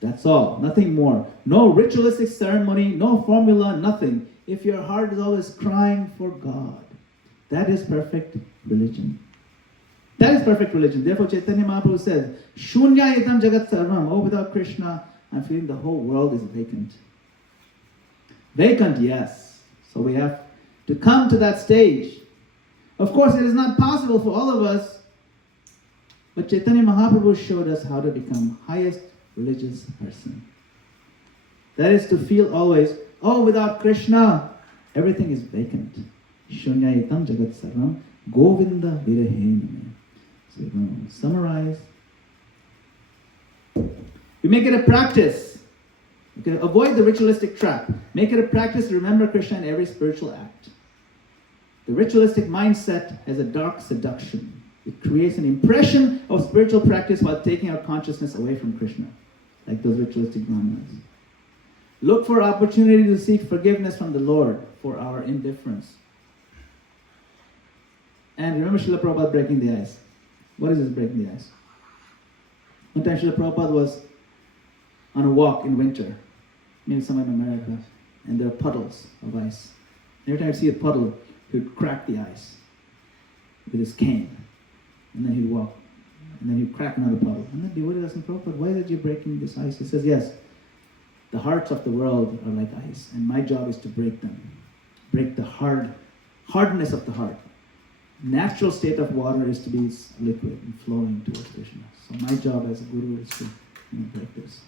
That's all, nothing more. No ritualistic ceremony, no formula, nothing. If your heart is always crying for God, that is perfect religion. That is perfect religion. Therefore Chaitanya Mahaprabhu says, Shunya yatam jagat sarvam. Oh, without Krishna, I'm feeling the whole world is vacant. Vacant, yes. So we have to come to that stage. Of course, it is not possible for all of us, but Chaitanya Mahaprabhu showed us how to become highest religious person. That is to feel always, oh, without Krishna, everything is vacant. Shunyayitam jagat sarvam govinda virahename. So we're going to summarize. We make it a practice Okay, avoid the ritualistic trap. Make it a practice to remember Krishna in every spiritual act. The ritualistic mindset has a dark seduction. It creates an impression of spiritual practice while taking our consciousness away from Krishna, like those ritualistic brahmanas. Look for opportunity to seek forgiveness from the Lord for our indifference. And remember Srila Prabhupada breaking the ice. What is this breaking the ice? One time Srila Prabhupada was on a walk in winter, maybe somewhere in America, and there are puddles of ice. Every time I see a puddle, he would crack the ice with his cane. And then he'd walk. And then he'd crack another puddle. And then the Devotee asked him, Prabhupada, why did you breaking this ice? He says, yes, the hearts of the world are like ice, and my job is to break them. Break the hardness of the heart. Natural state of water is to be liquid and flowing towards Krishna. So my job as a guru is to break this.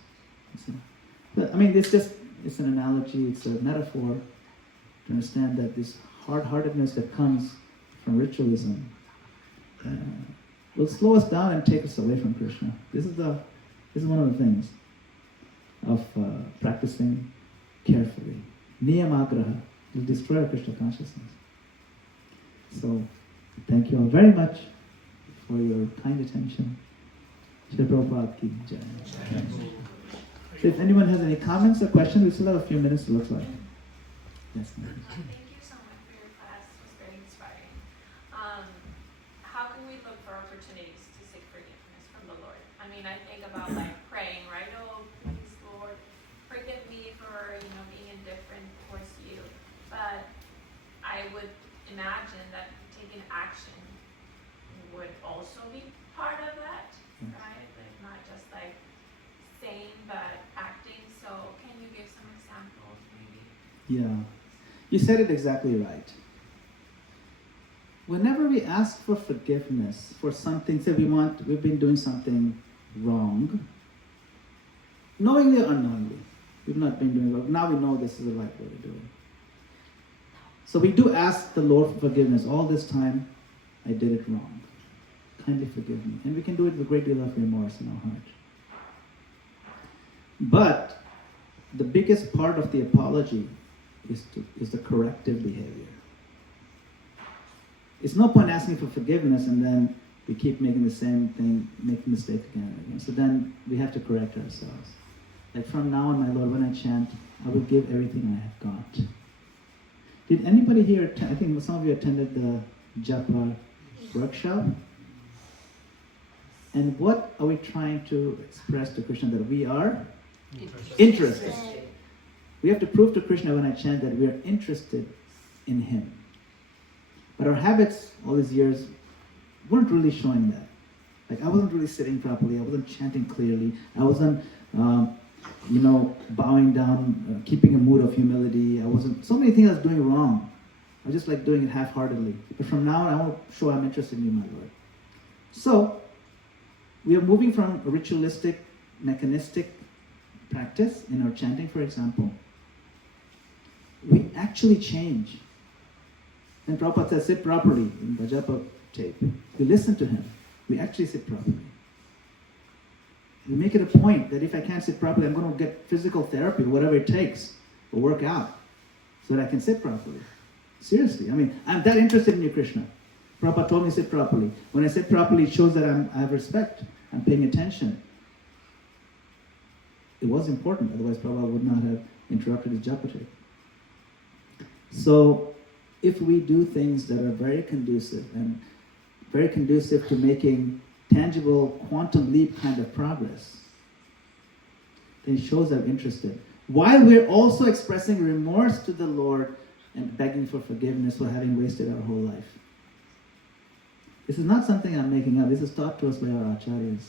But I mean, it's an analogy, it's a metaphor to understand that this hard-heartedness that comes from ritualism will slow us down and take us away from Krishna. This is one of the things of practicing carefully. Niyamagraha will destroy our Krishna consciousness. So, thank you all very much for your kind attention. Shri Prabhupada ki jai. So if anyone has any comments or questions, we still have a few minutes, it looks like. Yes. Thank you so much for your class. It was very inspiring. How can we look for opportunities to seek forgiveness from the Lord? I mean, I think about like praying, right? Oh, please, Lord, forgive me for being indifferent towards you. But I would imagine that taking action would also be part of that, right? Like not just like saying but acting. So can you give some examples maybe? Yeah. You said it exactly right. Whenever we ask for forgiveness for something, say we've been doing something wrong, knowingly or unknowingly, we've not been doing it wrong. Now we know this is the right way to do it. So we do ask the Lord for forgiveness. All this time, I did it wrong. Kindly forgive me. And we can do it with a great deal of remorse in our heart. But the biggest part of the apology is the corrective behavior. It's no point asking for forgiveness and then we keep making the same thing, making mistake again and again. So then we have to correct ourselves. Like from now on, my Lord, when I chant, I will give everything I have got. Did anybody here, I think some of you attended the Japa workshop? And what are we trying to express to Krishna? That we are interested. We have to prove to Krishna when I chant that we are interested in Him. But our habits all these years weren't really showing that. Like I wasn't really sitting properly, I wasn't chanting clearly, I wasn't bowing down, keeping a mood of humility. So many things I was doing wrong. I was just like doing it half-heartedly. But from now on, I want to show I'm interested in you, my Lord. So, we are moving from a ritualistic, mechanistic practice in our chanting, for example. We actually change. And Prabhupada says, sit properly in the Japa tape. We listen to him. We actually sit properly. We make it a point that if I can't sit properly, I'm going to get physical therapy, whatever it takes, or work out, so that I can sit properly. Seriously, I mean, I'm that interested in you, Krishna. Prabhupada told me to sit properly. When I sit properly, it shows that I have respect. I'm paying attention. It was important, otherwise Prabhupada would not have interrupted his japa tape. So, if we do things that are very conducive to making tangible quantum leap kind of progress, then it shows I'm interested. While we're also expressing remorse to the Lord and begging for forgiveness for having wasted our whole life. This is not something I'm making up. This is taught to us by our acharyas.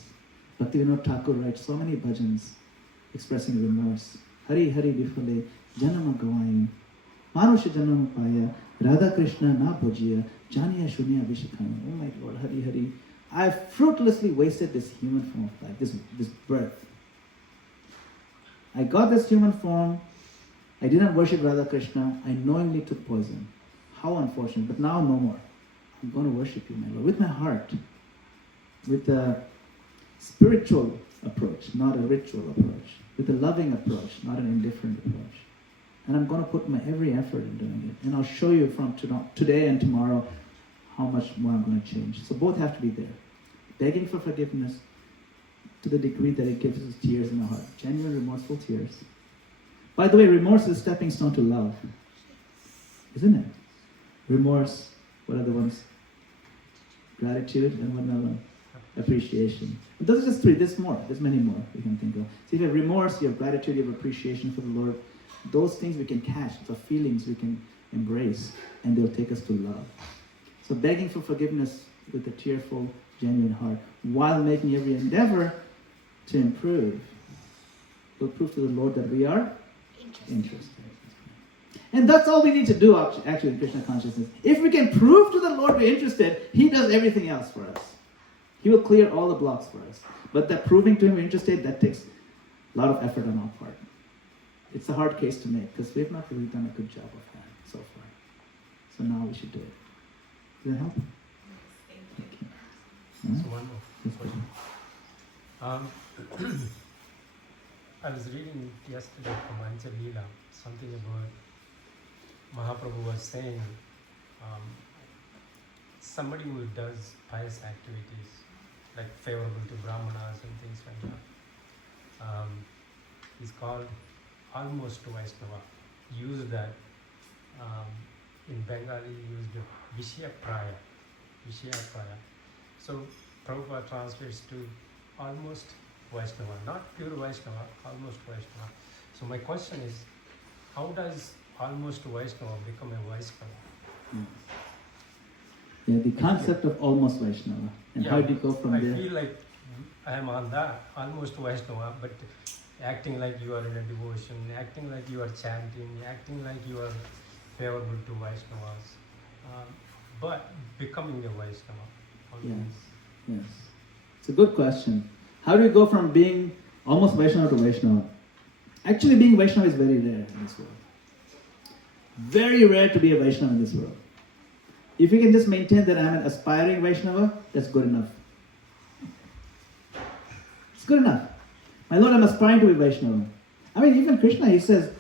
Bhakti Thakur writes so many bhajans expressing remorse. Hari Hari Bifale, Janama Gavayin, Manusha Janama Paya, Radha Krishna Na Bhajiya, Janiya Shunya Vishakana. Oh my Lord, Hari Hari. I've fruitlessly wasted this human form of life, this birth. I got this human form, I didn't worship Radha Krishna, I knowingly took poison. How unfortunate, but now no more. I'm going to worship you, my Lord, with my heart, with the spiritual approach, not a ritual approach. With a loving approach, not an indifferent approach. And I'm going to put my every effort in doing it. And I'll show you from today and tomorrow how much more I'm going to change. So both have to be there. Begging for forgiveness to the degree that it gives us tears in the heart. Genuine, remorseful tears. By the way, remorse is a stepping stone to love. Isn't it? Remorse, what are the ones? Gratitude and what another one? Appreciation. But those are just three. There's more. There's many more we can think of. So if you have remorse, you have gratitude, you have appreciation for the Lord. Those things we can catch. The feelings we can embrace. And they'll take us to love. So begging for forgiveness with a tearful, genuine heart, while making every endeavor to improve, will prove to the Lord that we are interested. And that's all we need to do actually in Krishna consciousness. If we can prove to the Lord we're interested, He does everything else for us. He will clear all the blocks for us. But that proving to Him we're interested, that takes a lot of effort on our part. It's a hard case to make because we've not really done a good job of that so far. So now we should do it. Does that help? Thank you. Huh? So one more question. I was reading yesterday from Anjalila something about Mahaprabhu was saying somebody who does pious activities like favorable to Brahmanas and things like that is called almost Vaishnava. Use that in Bengali used Vishya Praya. So Prabhupada translates to almost Vaishnava, not pure Vaishnava, almost Vaishnava. So my question is, how does almost Vaishnava become a Vaishnava? Yeah, the concept of almost Vaishnava. And how do you go from there? I feel like I am on that, almost Vaishnava, but acting like you are in a devotion, acting like you are chanting, acting like you are favorable to Vaishnavas, but becoming a Vaishnava. Yes. It's a good question. How do you go from being almost Vaishnava to Vaishnava? Actually, being Vaishnava is very rare in this world. Very rare to be a Vaishnava in this world. If you can just maintain that I'm an aspiring Vaishnava, that's good enough. It's good enough. My Lord, I'm aspiring to be Vaishnava. I mean, even Krishna, He says,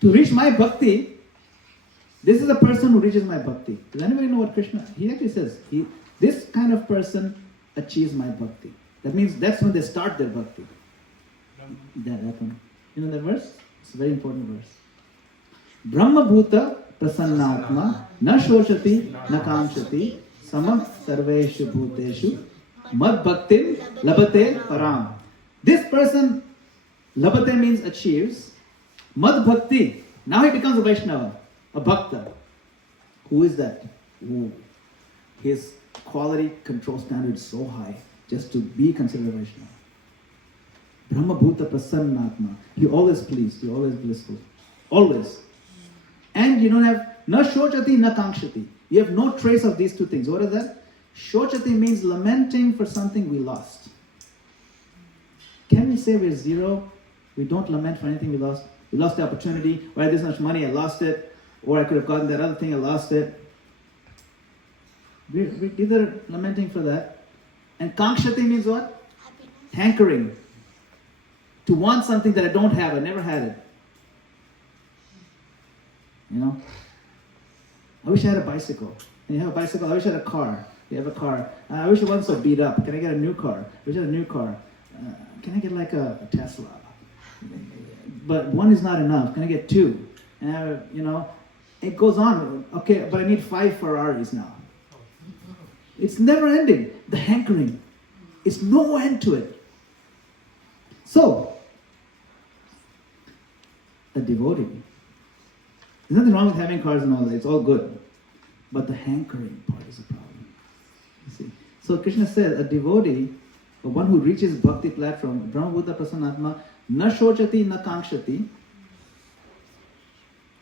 to reach my bhakti, this is a person who reaches my bhakti. Does anybody know what Krishna, He actually says, this kind of person achieves my bhakti. That means that's when they start their bhakti. That one. You know that verse? It's a very important verse. Brahma bhuta prasannatma na shochati na kamshati samam sarveshu bhuteshu mad bhaktim labate param. This person, labate means achieves. Mad bhakti, now he becomes a Vaishnava, a bhakta. Who is that? Ooh. His quality control standard is so high just to be considered a Vaishnava. Brahma bhuta prasannatma. He always pleased, he always blissful. Always. And you don't have na shochati na kankshati. You have no trace of these two things. What is that? Shochati means lamenting for something we lost. Can we say we're zero? We don't lament for anything we lost. We lost the opportunity. Or I had this much money, I lost it. Or I could have gotten that other thing, I lost it. We're either lamenting for that. And kankshati means what? Happiness. Hankering. To want something that I don't have, I never had it. You know? I wish I had a bicycle. And you have a bicycle, I wish I had a car. You have a car. I wish it wasn't so beat up. Can I get a new car? I wish I had a new car. Can I get like a Tesla? But one is not enough. Can I get two? And you know, it goes on. Okay, but I need 5 Ferraris now. It's never ending. The hankering. It's no end to it. So, a devotee. There's nothing wrong with having cars and all that. It's all good. But the hankering part is a problem. You see. So Krishna said, a devotee, or one who reaches bhakti platform, Brahma Bhuta Prasannatma, na shochati na kankshati,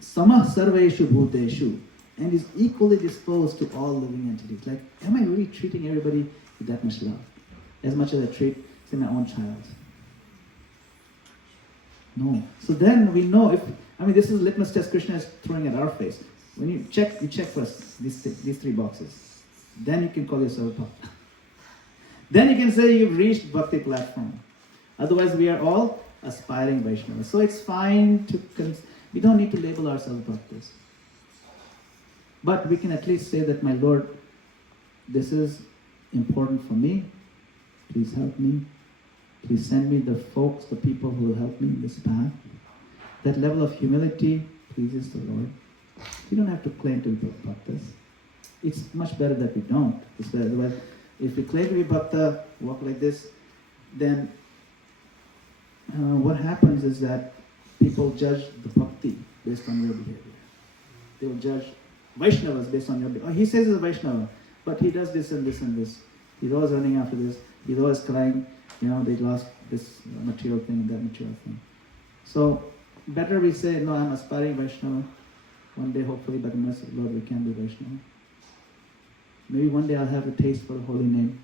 samah sarveshu bhuteshu, and is equally disposed to all living entities. Like, am I really treating everybody with that much love? As much as I treat, say, my own child? No. So then we know this is a litmus test Krishna is throwing at our face. When you check first these 3 boxes. Then you can call yourself a bhakta. Then you can say you've reached Bhakti platform. Otherwise, we are all aspiring Vaishnavas. So it's fine to, we don't need to label ourselves Bhaktas. But we can at least say that, my Lord, this is important for me. Please help me. Please send me the folks, the people who will help me in this path. That level of humility pleases the Lord. We don't have to claim to be Bhaktas. It's much better that we don't. It's better. Otherwise, if we claim to be Bhakta, walk like this, then what happens is that people judge the Bhakti based on your behavior. They will judge Vaishnavas based on your behavior. Oh, he says he's a Vaishnava, but he does this and this and this. He's always running after this. He's always crying, they lost this material thing and that material thing. So, better we say, no, I'm aspiring Vaishnava. One day, hopefully, by the mercy of the Lord, we can be Vaishnava. Maybe one day I'll have a taste for the holy name.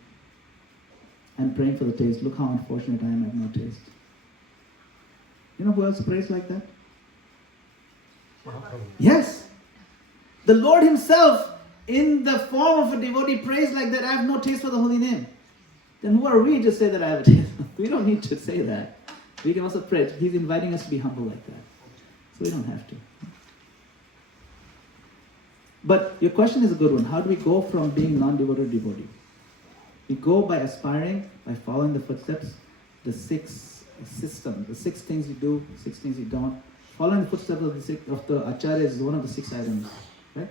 I'm praying for the taste. Look how unfortunate I am, I have no taste. You know who else prays like that? Mahaprabhu. Yes! The Lord Himself, in the form of a devotee, prays like that, I have no taste for the holy name. Then who are we to say that I have a taste? We don't need to say that. We can also pray. He's inviting us to be humble like that. So we don't have to. But your question is a good one. How do we go from being non-devotee to devotee? We go by aspiring, by following the footsteps, the 6 systems, the 6 things you do, 6 things you don't. Following the footsteps of the Acharya is one of the 6 items. Right?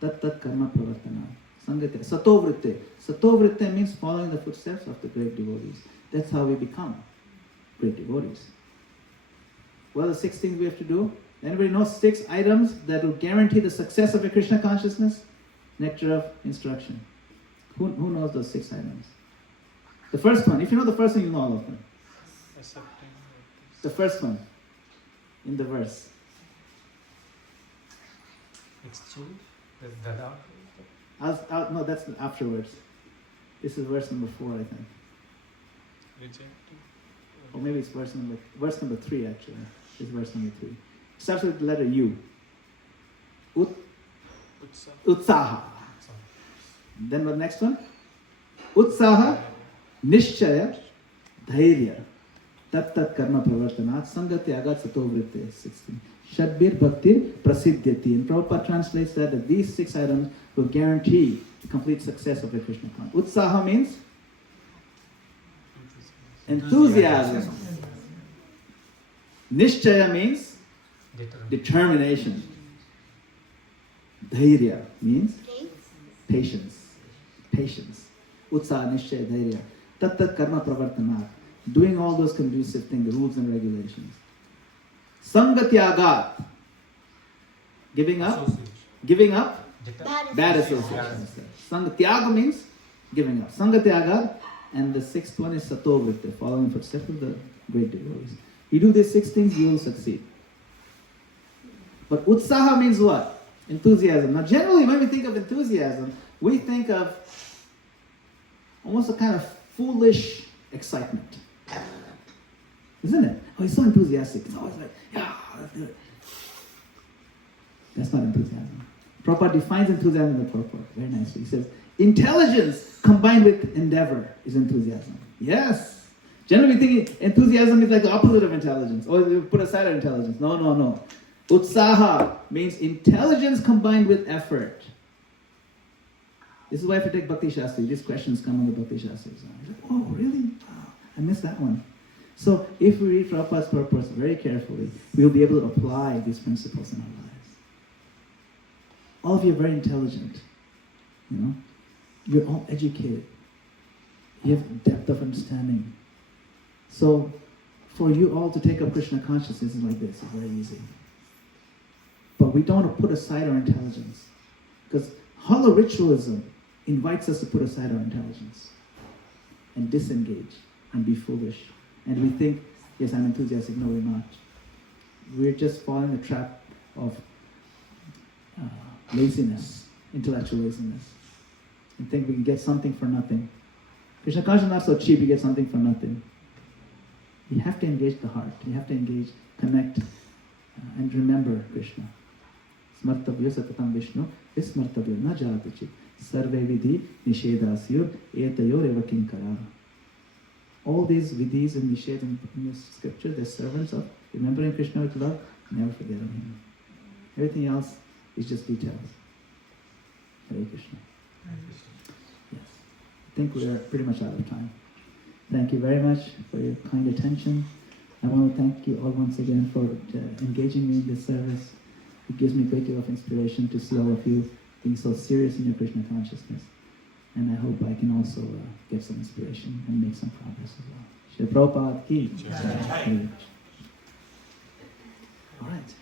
Tat karma pravartana. Sangate. Satovritte. Satovritte means following the footsteps of the great devotees. That's how we become great devotees. What are the 6 things we have to do? Anybody know 6 items that will guarantee the success of a Krishna consciousness? Nectar of instruction. Who knows those 6 items? The first one. If you know the first one, you know all of them. The first one. In the verse. Exchange? Dada? No, that's afterwards. This is verse number 4, I think. Rejecting? Or maybe it's verse number 3 actually. It's verse number 3. It starts with the letter U. Utsaha. Then the next one? Utsaha, Nishchaya, Dhairya. Tat karma pravartanat, Sangati agat sato vritte. 16. Shadbir bhaktir prasiddhyati. And Prabhupada translates that these 6 items will guarantee the complete success of a Krishna consciousness. Utsaha means enthusiasm. Nishchaya means determination. Dhairya means patience. Utsaha, Nishchaya, Dhairya. Tat karma pravartanat. Doing all those conducive things, the rules and regulations. Sangatyagat. Giving up. Bad associations. Sangatyaga means giving up. Sangatyagat. And the 6th one is satovritte, following footsteps of the great devotees. You do these 6 things, you will succeed. But utsaha means what? Enthusiasm. Now generally when we think of enthusiasm, we think of almost a kind of foolish excitement. Isn't it? Oh, he's so enthusiastic. It's always like, yeah, that's good. That's not enthusiasm. Prabhupada defines enthusiasm in the purport very nicely. He says, intelligence combined with endeavor is enthusiasm. Yes. Generally we think enthusiasm is like the opposite of intelligence. Or we put aside our intelligence. No. Utsaha means intelligence combined with effort. This is why if you take Bhakti Shastri, these questions come on the Bhakti Shastri exam. You're like, oh, really? Oh, I missed that one. So if we read Prabhupada's purpose very carefully, we will be able to apply these principles in our lives. All of you are very intelligent. You're all educated. You have depth of understanding. So for you all to take up Krishna consciousness is like this. It's very easy. But we don't want to put aside our intelligence. Because hollow ritualism invites us to put aside our intelligence and disengage and be foolish. And we think, yes, I'm enthusiastic. No, we're not. We're just falling the trap of laziness, intellectual laziness, and think we can get something for nothing. Krishna consciousness is not so cheap, you get something for nothing. You have to engage the heart. You have to engage, connect, and remember Krishna. Smartavya satatam Vishnu, vismartavya na jayati chit. sarve vidhi nishedasyo etayor eva kinkara. All these vidhis and nisheds in the scripture, they're servants of remembering Krishna with love, never forgetting him. Everything else is just details. Hare Krishna. Yes. I think we are pretty much out of time. Thank you very much for your kind attention. I want to thank you all once again for engaging me in this service. It gives me a great deal of inspiration to see all of you being so serious in your Krishna consciousness. And I hope I can also get some inspiration and make some progress as well. Shri Prabhupada ki. All right.